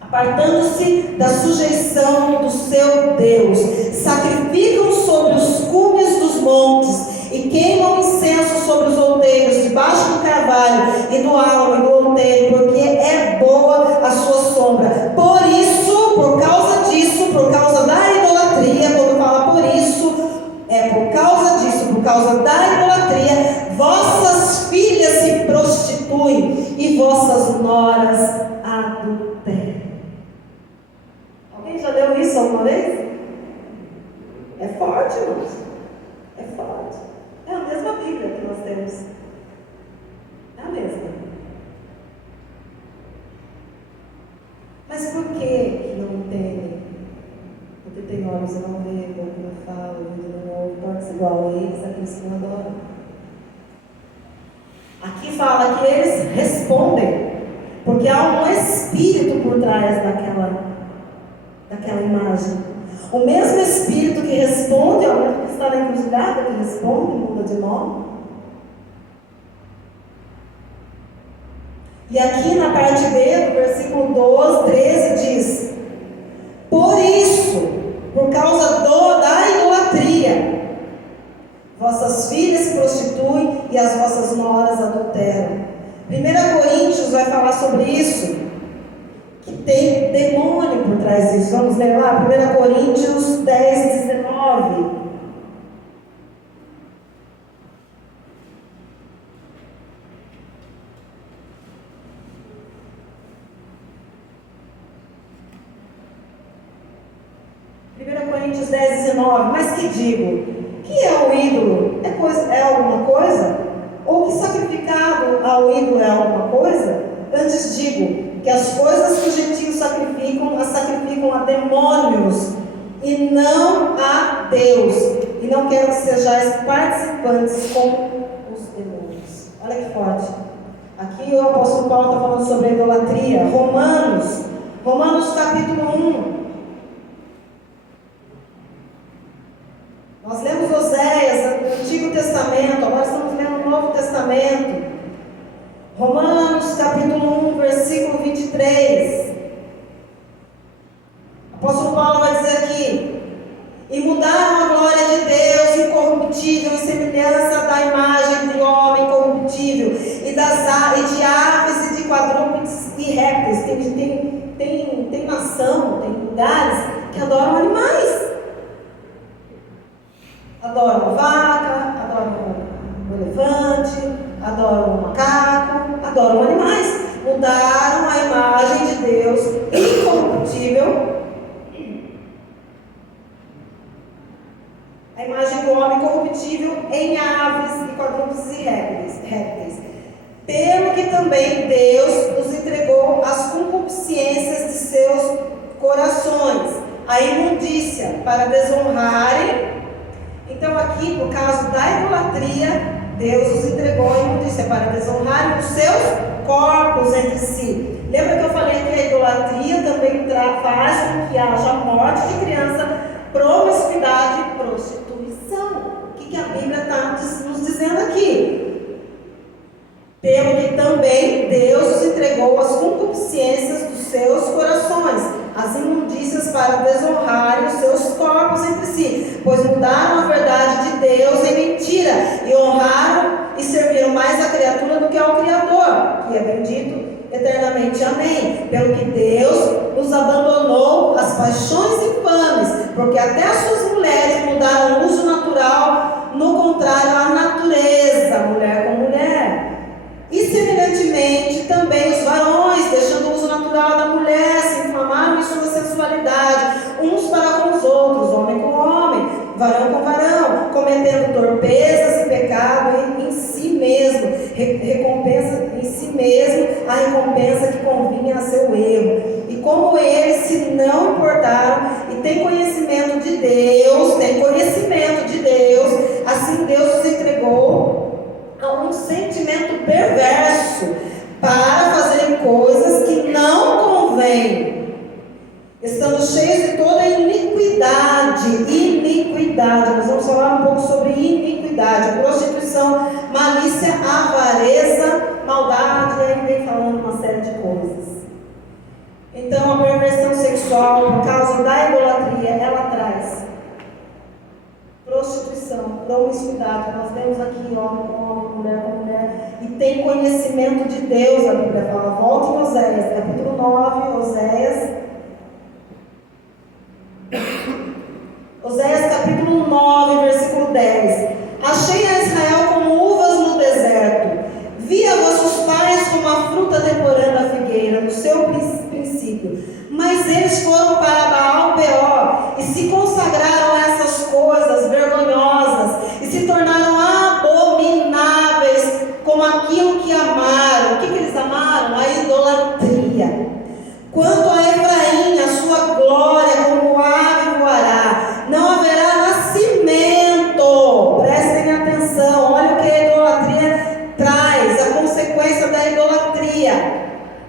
apartando-se da sujeição do seu Deus. Sacrificam sobre os cumes dos montes e queimam incenso sobre os outeiros, debaixo do carvalho e do álamo e do outeiro, porque é boa a sua sombra. Por isso, por causa disso, por causa da idolatria, quando fala por isso, é por causa disso, por causa da idolatria, vossas filhas se prostituem e vossas noras adulteram. Alguém já leu isso alguma vez? É forte, irmãos. É forte. É a mesma Bíblia que nós temos. É a mesma. Mas por que não tem? Porque tem olhos e não vê, boca e não fala, ouvido e não ouve, torna-se igual a eles, aqueles que não adoram. Aqui fala que eles respondem, porque há um espírito por trás daquela imagem. O mesmo espírito que responde, o mesmo que está na encruzilhada, que responde, muda de nome. E aqui na parte B, do versículo 12, 13, diz: por isso, por causa da idolatria, vossas filhas se prostituem e as vossas noras adulteram. 1 Coríntios vai falar sobre isso, que tem demônio por trás disso. Vamos ler lá, 1 Coríntios 10, 19. Coríntios 10, 19. Mas que digo? Que é o ídolo? É alguma coisa? Ou que sacrificado ao ídolo é alguma coisa? Antes digo que as coisas que os gentios sacrificam, as sacrificam a demônios e não a Deus. E não quero que sejais participantes com os demônios. Olha que forte. Aqui o apóstolo Paulo está falando sobre a idolatria. Romanos capítulo 1. Nós lemos Oséias no Antigo Testamento, agora estamos lendo o Novo Testamento. Romanos capítulo 1, versículo 23. O apóstolo Paulo vai dizer aqui: e mudaram a glória lugares que adoram animais. Adoram a vaca, adoram o elefante, adoram o macaco, adoram animais. Mudaram a imagem de Deus incorruptível, a imagem do homem corruptível em aves e quadrúpedes e répteis. Pelo que também Deus nos entregou as concupiscências de seus corações, a imundícia, para desonrarem. Então aqui, no caso da idolatria, Deus nos entregou a imundícia para desonrarem os seus corpos entre si. Lembra que eu falei que a idolatria também faz com que haja morte de criança, promiscuidade e prostituição. O que a Bíblia está nos dizendo aqui? Pelo que também Deus nos entregou as concupiscências dos seus corações, as imundícias para desonrarem os seus corpos entre si, pois mudaram a verdade de Deus em mentira, e honraram e serviram mais a criatura do que ao Criador, que é bendito eternamente. Amém. Pelo que Deus nos abandonou as paixões infames, porque até as suas mulheres mudaram o uso natural, no contrário à natureza, mulher com mulher. E semelhantemente também os varões, deixando o uso natural da mulher, se inflamaram em sua sensualidade, uns para com os outros, homem com homem, varão com varão, cometendo torpezas e pecado em si mesmo, recompensa em si mesmo a recompensa que convinha a seu erro. E como eles se não importaram e têm conhecimento de Deus, assim Deus os entregou a um sentimento perverso para fazerem coisas que não convêm, estando cheios de toda iniquidade. Nós vamos falar um pouco sobre iniquidade, prostituição, malícia, avareza, maldade, e aí vem falando uma série de coisas. Então a perversão sexual, por causa da idolatria, ela traz prostituição, promiscuidade. Nós vemos aqui homem com homem, mulher com mulher, e tem conhecimento de Deus. A Bíblia fala, volte em Oséias, capítulo 9, Oséias capítulo 9, versículo 10. Achei a Israel como uvas no deserto, vi a vossos pais como a fruta temporã da figueira, no seu princípio. Mas eles foram para Baal-Peor e se consagraram a essas coisas vergonhosas e se tornaram abomináveis como aquilo que amaram. O que eles amaram? A idolatria. Quanto a Efraim, a sua glória como ave voará, não haverá nascimento. Prestem atenção, olha o que a idolatria traz, a consequência da idolatria.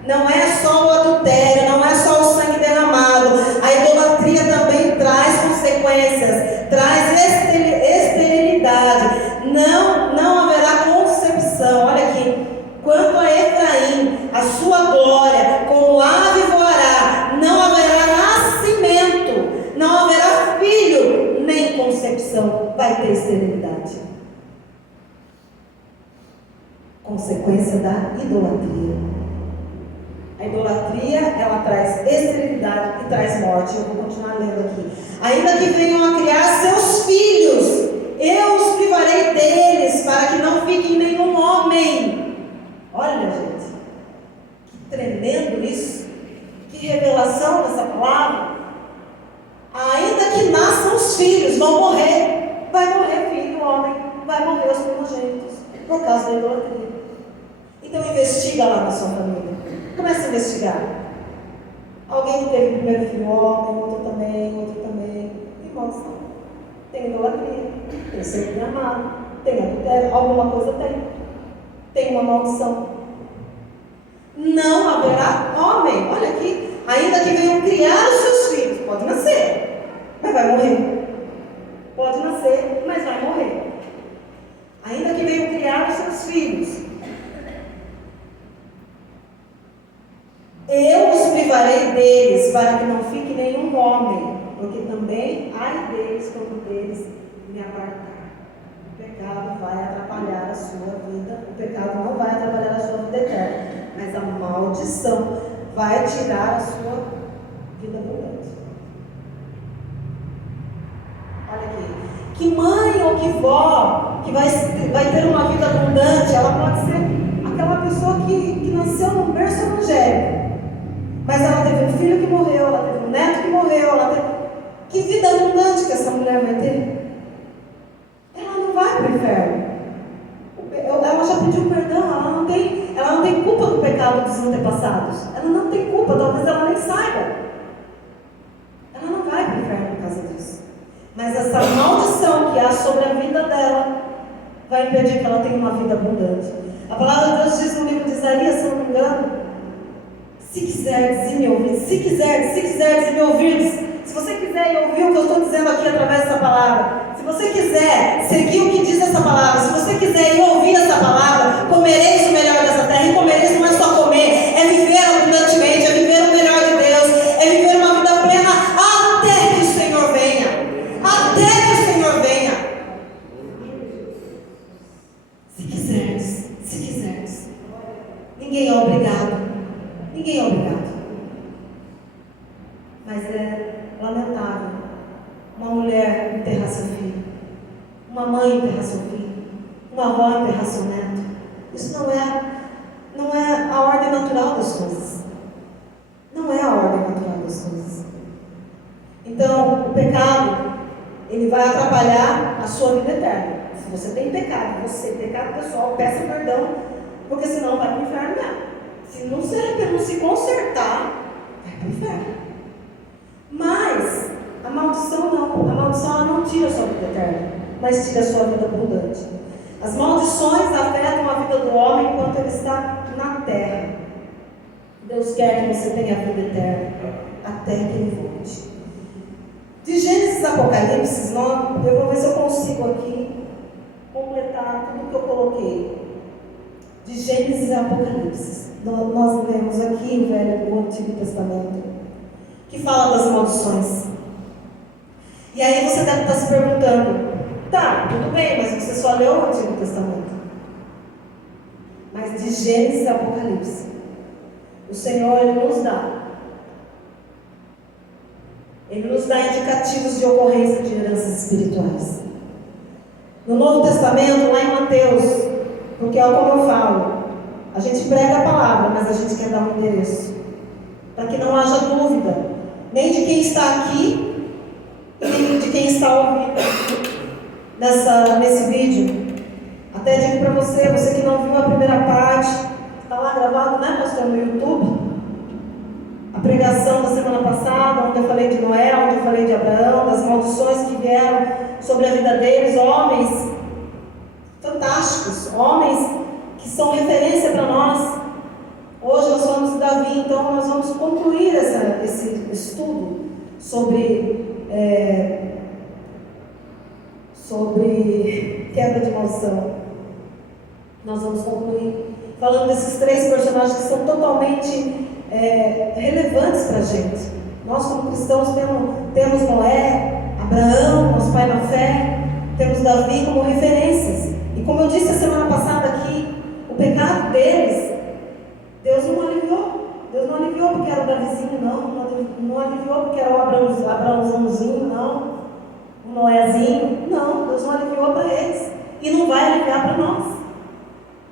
Não é só o adultério, não é só o sangue derramado. A idolatria também traz consequências, traz esterilidade. Não haverá concepção. Olha aqui. Quanto a Efraim, a sua glória, como ave voará, não haverá nascimento, não haverá filho, nem concepção. Vai ter esterilidade. Consequência da idolatria. A idolatria, ela traz esterilidade e traz morte. Eu vou continuar lendo aqui. Ainda que venham a criar seus filhos, eu os privarei deles, para que não fiquem nenhum homem. Olha, gente, que tremendo isso. Que revelação dessa palavra. Ainda que nasçam os filhos, vão morrer. Vai morrer filho, homem. Vai morrer os primogênitos, por causa da idolatria. Então investiga lá na sua família. Comece a investigar. Alguém que teve o primeiro filho homem, outro também. Irmãos, tem idolatria, tem ser amado, tem adultério, alguma coisa tem. Tem uma maldição. Não haverá homem. Olha aqui. Ainda que venham criar os seus filhos. Pode nascer, mas vai morrer. Pode nascer, mas vai morrer. Ainda que venham criar os seus filhos, eu os privarei deles, para que não fique nenhum homem, porque também ai deles quando deles me apartar. O pecado vai atrapalhar a sua vida. O pecado não vai atrapalhar a sua vida eterna, mas a maldição vai tirar a sua vida abundante. Que mãe ou que vó que vai ter uma vida abundante, ela pode ser aquela pessoa que nasceu num berço evangélico, mas ela teve um filho que morreu, ela teve um neto que morreu, que vida abundante que essa mulher vai ter? Ela não vai para o inferno. Ela já pediu perdão, ela não tem culpa do pecado dos antepassados. Ela não tem culpa, talvez ela nem saiba. Ela não vai para o inferno por causa disso. Mas essa maldição que há sobre a vida dela vai impedir que ela tenha uma vida abundante. A palavra de Deus diz no livro de Isaías, se eu não me engano, se quiserdes e me ouvirdes, se quiserdes e me ouvirdes, se você quiser ouvir o que eu estou dizendo aqui através dessa palavra, se você quiser seguir o que diz essa palavra, se você quiser ir ouvir essa palavra, comereis o melhor dessa terra, e comereis não é só comer, é viver abundantemente, é viver o melhor de Deus, é viver uma vida plena até que o Senhor venha. Até que o Senhor venha. Se quiserdes. Ninguém é obrigado. Ninguém é obrigado. Mas é lamentável uma mulher enterrar seu filho, uma mãe enterrar seu filho, uma avó enterrar seu neto. Isso não é a ordem natural das coisas. Não é a ordem natural das coisas. Então, o pecado, ele vai atrapalhar a sua vida eterna. Se você tem pecado pessoal, peça perdão, porque senão vai para o inferno mesmo. Se não se consertar, vai para o inferno. Mas a maldição não. A maldição ela não tira a sua vida eterna, mas tira a sua vida abundante. As maldições afetam a vida do homem enquanto ele está na terra. Deus quer que você tenha a vida eterna até que ele volte. De Gênesis a Apocalipse, eu vou ver se eu consigo aqui completar tudo que eu coloquei. De Gênesis a Apocalipse, nós lemos aqui o Antigo Testamento, que fala das maldições. E aí você deve estar se perguntando, tá, tudo bem, mas você só leu o Antigo Testamento. Mas de Gênesis a Apocalipse, o Senhor Ele nos dá indicativos de ocorrência de heranças espirituais. No Novo Testamento, lá em Mateus, porque é como eu falo, a gente prega a palavra, mas a gente quer dar um endereço, para que não haja dúvida, nem de quem está aqui, nem de quem está ouvindo nesse vídeo. Até digo para você que não viu a primeira parte, está lá gravado, né, pastor, no YouTube? A pregação da semana passada, onde eu falei de Noé, onde eu falei de Abraão, das maldições que vieram sobre a vida deles, homens fantásticos, homens que são referência para nós. Hoje nós falamos de Davi, então nós vamos concluir esse estudo sobre quebra de maldição. Nós vamos concluir falando desses 3 personagens que são totalmente relevantes para a gente. Nós, como cristãos, temos Noé, Abraão, nosso pai na fé, temos Davi como referências. E como eu disse a semana passada aqui, o pecado deles, Deus não aliviou. Deus não aliviou porque era o Davizinho, não aliviou porque era o Abraãozinho, não, o Noézinho, não. Deus não aliviou para eles e não vai aliviar para nós.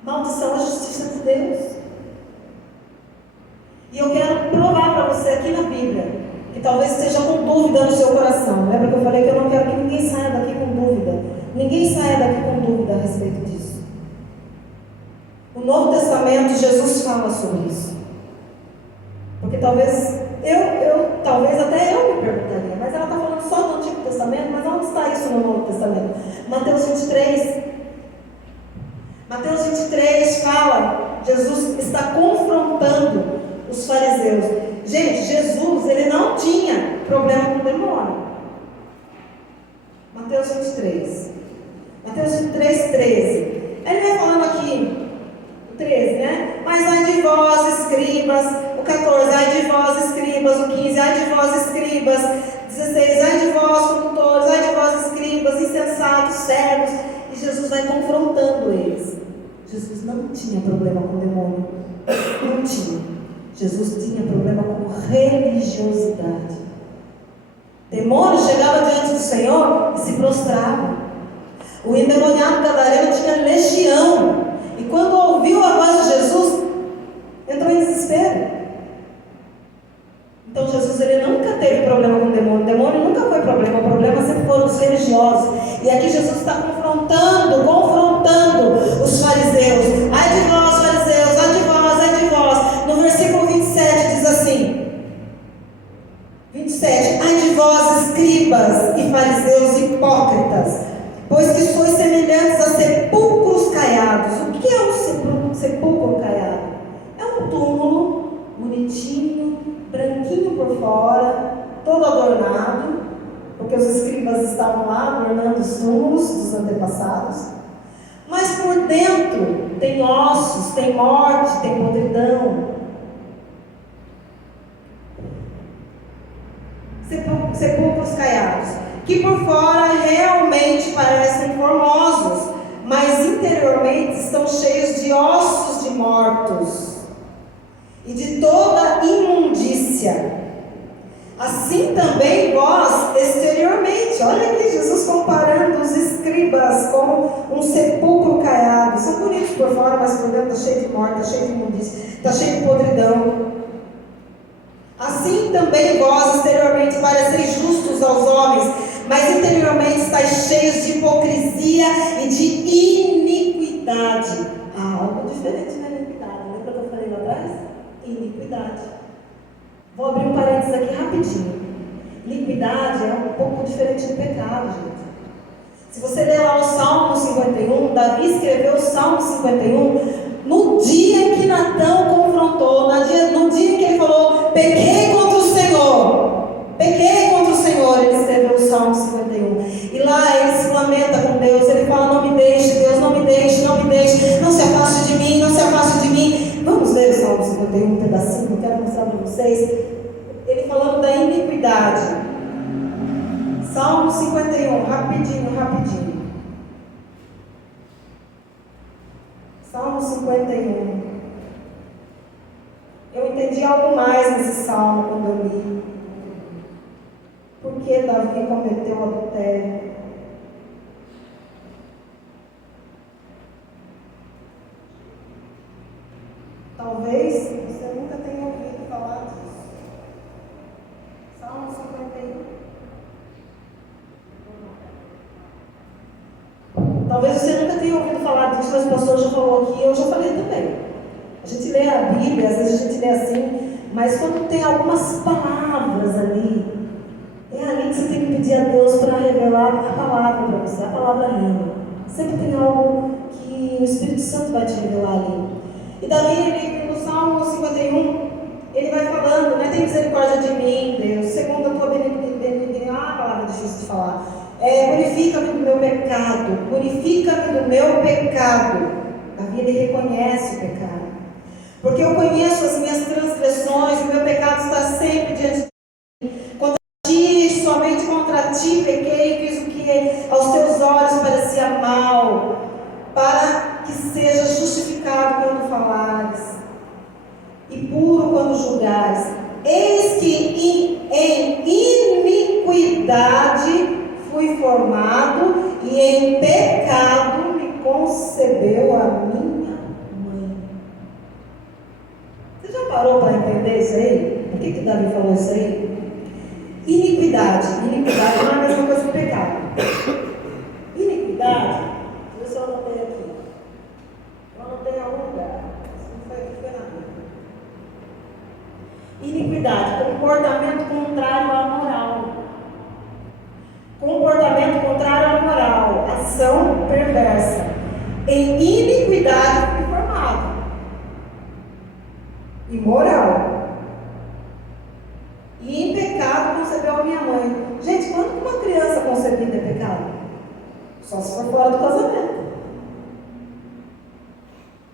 Maldição é a justiça de Deus. E eu quero provar para você aqui na Bíblia, que talvez esteja com dúvida no seu coração. Lembra que eu falei que eu não quero que ninguém saia daqui com dúvida? Ninguém saia daqui com dúvida a respeito disso. O Novo Testamento, Jesus fala sobre isso. Porque talvez até eu me perguntaria, mas ela está falando só do Antigo Testamento, mas onde está isso no Novo Testamento? Mateus 23. Mateus 23 fala, Jesus está confrontando os fariseus. Gente, Jesus, ele não tinha problema com o demônio. Mateus 23. Mateus 23, 13. Ele vai falando aqui, 13, né? Mas ai de vós, escribas, o 14, ai de vós, escribas, o 15, ai de vós, escribas, 16, ai de vós, condutores, ai de vós, escribas, insensatos, cegos. E Jesus vai confrontando eles. Jesus não tinha problema com o demônio. Não tinha. Jesus tinha problema com religiosidade. Demônio chegava diante do Senhor e se prostrava. O endemoniado gadareno tinha legião. E quando ouviu a voz de Jesus, entrou em desespero. Então Jesus, ele nunca teve problema com o demônio. O demônio nunca foi problema. O problema sempre foram os religiosos. E aqui Jesus está confrontando os fariseus. Ai de vós, fariseus, ai de vós, ai de vós. No versículo 27 diz assim: 27, ai de vós, escribas e fariseus hipócritas, pois que sois semelhantes a sepulcros caiados. O que é um sepulcro caiado? É um túmulo bonitinho, branquinho por fora, todo adornado, porque os escribas estavam lá adornando os túmulos dos antepassados. Mas por dentro tem ossos, tem morte, tem podridão. Sepulcros caiados, que por fora realmente parecem formosos, mas interiormente estão cheios de ossos de mortos e de toda imundícia. Assim também vós exteriormente. Olha aqui Jesus comparando os escribas como um sepulcro caiado. São bonitos por fora, mas por dentro está cheio de morte, está cheio de imundícia, está cheio de podridão. Assim também vós exteriormente pareceis justos aos homens, mas interiormente estáis cheios de hipocrisia e de iniquidade. Algo diferente da iniquidade. Lembra que eu falei lá atrás? Iniquidade. Vou abrir um parênteses aqui rapidinho. Iniquidade é um pouco diferente do pecado, gente. Se você ler lá o Salmo 51, Davi escreveu o Salmo 51 no dia em que Natã o confrontou, no dia em que ele falou: pequei contra o Senhor, ele escreveu o Salmo 51. E lá ele se lamenta com Deus, ele fala: não me deixe, Deus, não me deixe, não se afaste de mim, não se afaste de mim. Vamos ler o Salmo 51, um pedacinho, eu quero mostrar para vocês. Ele falando da iniquidade. Salmo 51, rapidinho. Salmo 51. Eu entendi algo mais nesse salmo quando eu li. Por que Davi cometeu adultério? Talvez você nunca tenha ouvido falar disso. Salmo 51. Talvez você nunca tenha ouvido falar disso, mas o pastor já falou aqui, eu já falei também. A gente lê a Bíblia, às vezes a gente lê assim, mas quando tem algumas palavras ali, é ali que você tem que pedir a Deus para revelar a palavra para você, a palavra linda. Sempre tem algo que o Espírito Santo vai te revelar ali. E Davi, no Salmo 51, ele vai falando, né? Tem misericórdia de mim, Deus, segundo a tua benignidade. A palavra difícil de falar. Purifica-me do meu pecado. Davi, ele reconhece o pecado. Porque eu conheço as minhas transgressões, o meu pecado está sempre diante de mim. Contra ti, somente contra ti pequei, fiz o que aos teus olhos parecia mal, para que seja justificado quando falares, e puro quando julgares. Eis que em iniquidade fui formado, e em pecado me concebeu a minha mãe. Você já parou para entender isso aí? Por que Davi falou isso aí? Iniquidade não é a mesma coisa que pecado. Iniquidade, deixa eu ver se eu anotei aqui. Eu anotei em algum lugar. Isso não foi aqui, foi na Bíblia. Iniquidade, comportamento contrário à moral. Comportamento contrário à moral, ação perversa. Em iniquidade fui formado. Imoral. E em pecado concebeu a minha mãe. Gente, quando uma criança concebida é pecado? Só se for fora do casamento.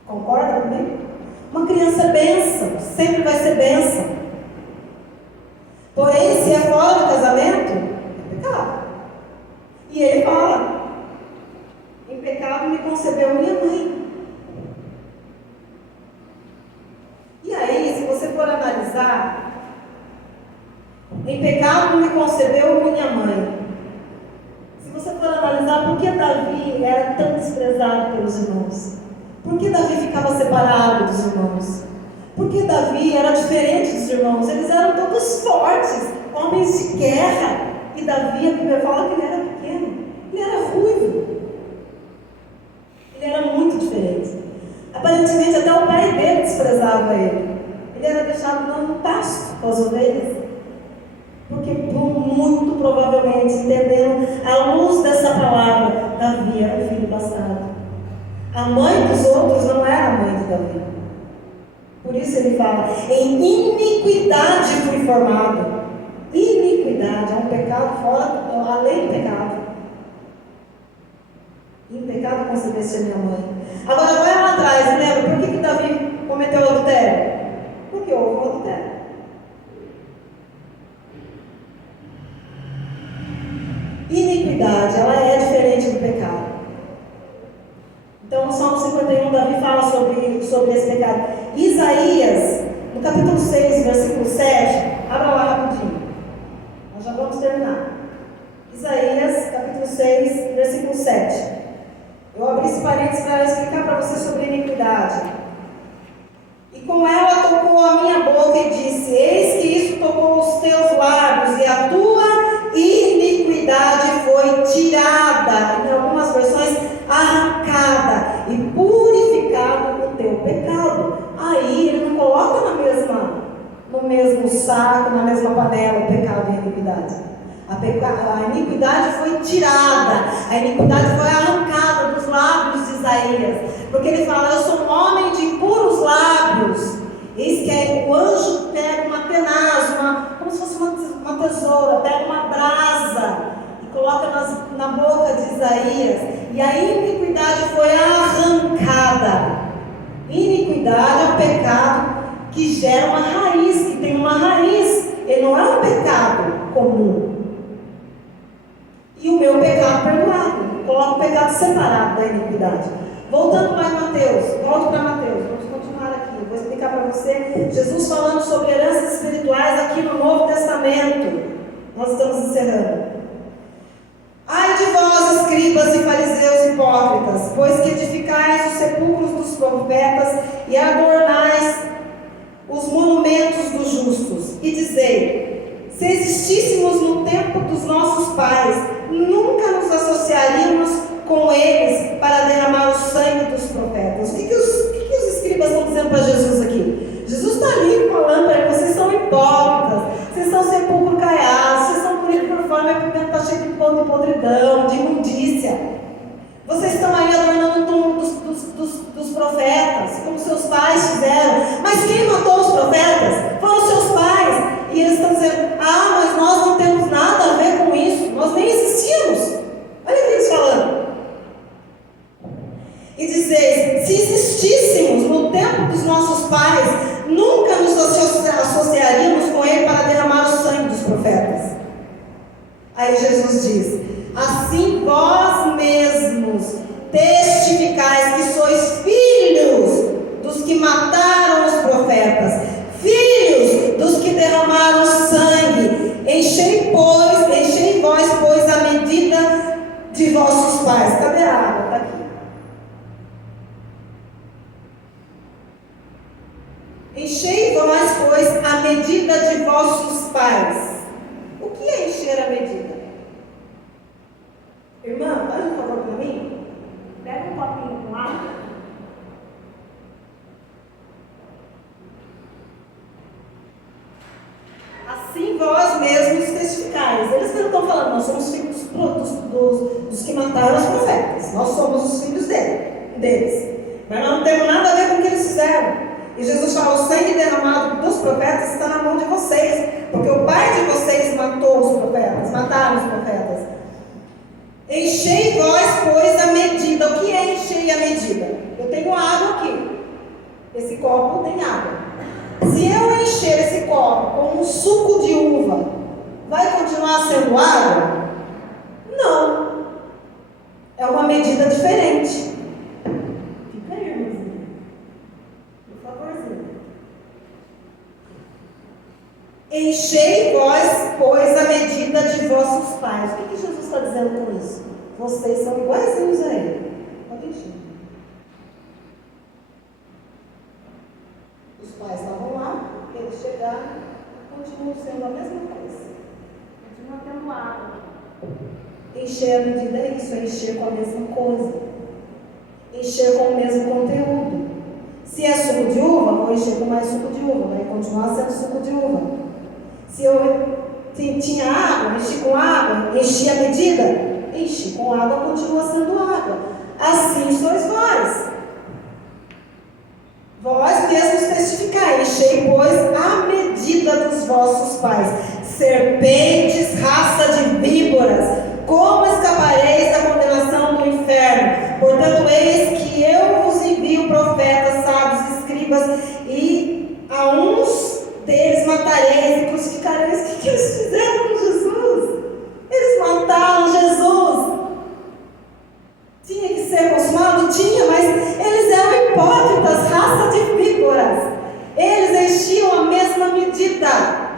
Concorda comigo? Uma criança é bênção, sempre vai ser bênção. Porém, se é fora do casamento, é pecado. E ele fala: em pecado me concebeu minha mãe. E aí, se você for analisar, em pecado me concebeu minha mãe. Se você for analisar, por que Davi era tão desprezado pelos irmãos? Por que Davi ficava separado dos irmãos? Porque Davi era diferente dos irmãos. Eles eram todos fortes, homens de guerra. E Davi, a Bíblia fala que ele era pequeno. Ele era ruivo. Ele era muito diferente. Aparentemente até o pai dele desprezava ele. Ele era deixado no pasto com as ovelhas. Porque muito provavelmente, entendendo à luz dessa palavra, Davi era um filho bastardo. A mãe dos outros não era a mãe de Davi. Por isso ele fala, em iniquidade fui formado. Iniquidade é um pecado fora, além do pecado. Em pecado concebesse a minha mãe. Agora vai lá atrás, lembra? Por que Davi cometeu adultério? Porque houve um adultério. Iniquidade, ela é diferente do pecado. Então, no Salmo 51, Davi fala sobre esse pecado. Isaías, no capítulo 6, versículo 7, abra lá rapidinho. Nós já vamos terminar. Isaías, capítulo 6, versículo 7. Eu abri esse parênteses para explicar para você sobre iniquidade. E com ela tocou a minha boca e disse, eis que isso tocou os teus lábios, e a tua iniquidade foi tirada, em algumas versões, arrancada, e purificado o teu pecado. Aí ele não coloca no mesmo saco, na mesma panela, o pecado e a iniquidade. A iniquidade foi tirada, a iniquidade foi arrancada dos lábios de Isaías, porque ele fala, eu sou um homem de puros lábios. Eis que o anjo pega uma tenaz, como se fosse uma tesoura, pega uma brasa e coloca na boca de Isaías, e a iniquidade foi arrancada. Iniquidade é um pecado que gera uma raiz, que tem uma raiz, ele não é um pecado comum. E o meu pecado perdoado, coloca o pecado separado da iniquidade. Voltando para Mateus, volte para Mateus, vamos continuar aqui, vou explicar para você, Jesus falando sobre heranças espirituais aqui no Novo Testamento, nós estamos encerrando. Ai de vós, escribas e fariseus hipócritas, pois que edificais os sepulcros dos profetas e adornais os monumentos dos justos, e dizei, se existíssemos no tempo dos nossos pais, nunca nos associaríamos com eles para derramar o sangue dos profetas. O que os escribas estão dizendo para Jesus aqui? Jesus está ali falando para eles, vocês são hipócritas, vocês são sepulcro caiado, vocês são bonitos por fora, mas por dentro está cheio de podridão, de imundícia. Vocês estão aí adornando o túmulo dos profetas, como seus pais fizeram. Mas quem matou os profetas? Foram seus pais. E eles estão dizendo, mas nós não temos nada a ver com isso, nós nem existimos. Olha o que eles falando. E dizer, se existíssemos no tempo dos nossos pais, nunca nos associaríamos com ele para derramar o sangue dos profetas. Aí Jesus diz, assim vós mesmos testificais que sois filhos dos que mataram os profetas, filhos dos que derramaram sangue. Enchei vós, pois, a medida de vossos pais. Cadê a água? Está aqui. Enchei vós, pois, a medida de vossos pais. O que é encher a medida? Irmã, faz um favor para mim. Pega um copinho com água. Assim vós mesmos testificais. Eles não estão falando, nós somos filhos dos que mataram os profetas. Nós somos os filhos deles. Mas nós não temos nada a ver com o que eles fizeram. E Jesus fala, o sangue derramado dos profetas está na mão de vocês. Porque o pai de vocês matou os profetas, mataram os profetas. Enchei vós, pois, a medida. O que é encher a medida? Eu tenho água aqui. Esse copo tem água. Se eu encher esse copo com um suco de uva, vai continuar sendo água? Não. É uma medida diferente. Fica aí, irmãzinha. Por favorzinho. Enchei vós, pois, a medida de vossos pais. O que Jesus está dizendo com isso? vocês são iguaizinhos a ele. Pode encher. Os pais estavam lá, eles chegaram, continuam sendo a mesma coisa. Continua tendo água. Encher a medida é isso, é encher com a mesma coisa. Encher com o mesmo conteúdo. Se é suco de uva, vou encher com mais suco de uva, vai continuar sendo suco de uva. Se eu tinha água, enchi com água, enchi a medida, enchi com água, continua sendo água. Assim sois vós. Vós mesmos testificai, enchei, pois, a medida dos vossos pais. Serpentes, raça de víboras, como escapareis da condenação do inferno? Portanto, eis que eu vos envio profetas, sábios, escribas, e a uns deles matareis e crucificareis. O que eles fizeram com Jesus? Eles mataram Jesus. Tinha que ser consumado? Tinha, mas eles eram hipócritas, raça de víboras. Eles enchiam a mesma medida,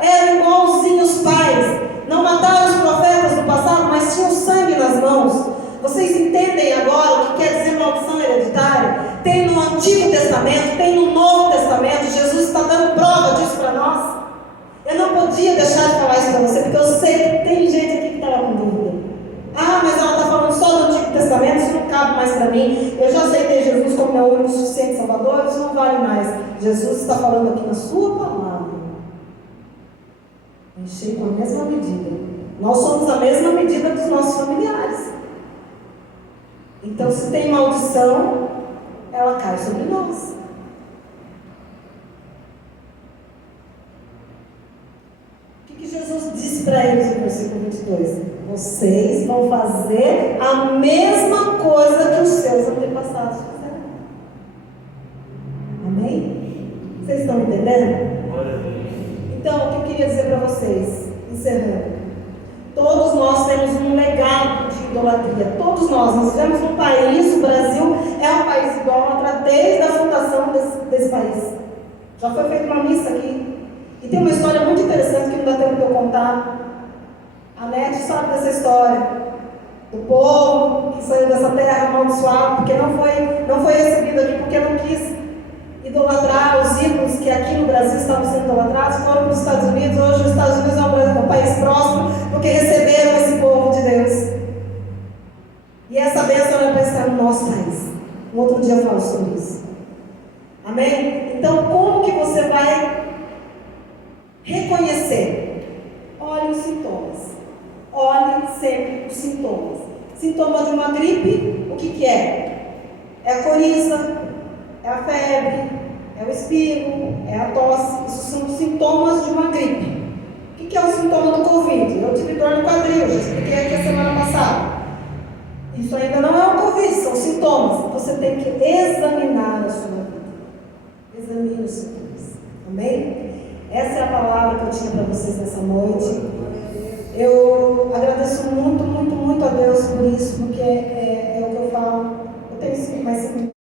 eram igualzinhos os pais. Não mataram os profetas do passado, mas tinham sangue nas mãos. Vocês entendem agora o que quer dizer maldição hereditária? Tem no Antigo Testamento, tem no Novo Testamento. Jesus está dando prova disso para nós. Eu não podia deixar de falar isso para você, porque eu sei que tem gente aqui que estava com dúvida. Ah, mas ela está falando só do Antigo Testamento, isso não cabe mais para mim. Eu já aceitei Jesus como meu único suficiente Salvador, isso não vale mais. Jesus está falando aqui na sua palavra. Encher com a mesma medida. Nós somos a mesma medida dos nossos familiares. Então, se tem maldição, ela cai sobre nós. O que Jesus disse para eles no versículo 22? Vocês vão fazer a mesma coisa que os seus antepassados fizeram. Amém? Vocês estão entendendo? Então, o que eu queria dizer para vocês, encerrando. Todos nós temos um legado de idolatria. Todos nós vivemos num país, o Brasil é um país idólatra desde a fundação desse país. Já foi feita uma missa aqui. E tem uma história muito interessante que não dá tempo de eu contar. A Nete sabe dessa história. Do povo que saiu dessa terra amaldiçoado, porque não foi recebido aqui, porque não quis idolatrar os ídolos que aqui no Brasil estavam sendo idolatrados, foram para os Estados Unidos. Hoje os Estados Unidos é um país próspero, porque receberam esse povo de Deus. E essa bênção é para estar no nosso país. Um outro dia eu falo sobre isso. Amém? Então, como que você vai reconhecer? Olhe os sintomas. Olhe sempre os sintomas. Sintoma de uma gripe, o que é? É a coriza, é a febre, é o espirro, é a tosse. Isso são sintomas de uma gripe. O que é o sintoma do Covid? Eu tive dor no quadril, já expliquei aqui a semana passada. Isso ainda não é o Covid, são sintomas. Você tem que examinar a sua vida. Examine os sintomas. Amém? Essa é a palavra que eu tinha para vocês nessa noite. Eu agradeço muito, muito, muito a Deus por isso, porque é o que eu falo. Eu tenho mais 5 minutos.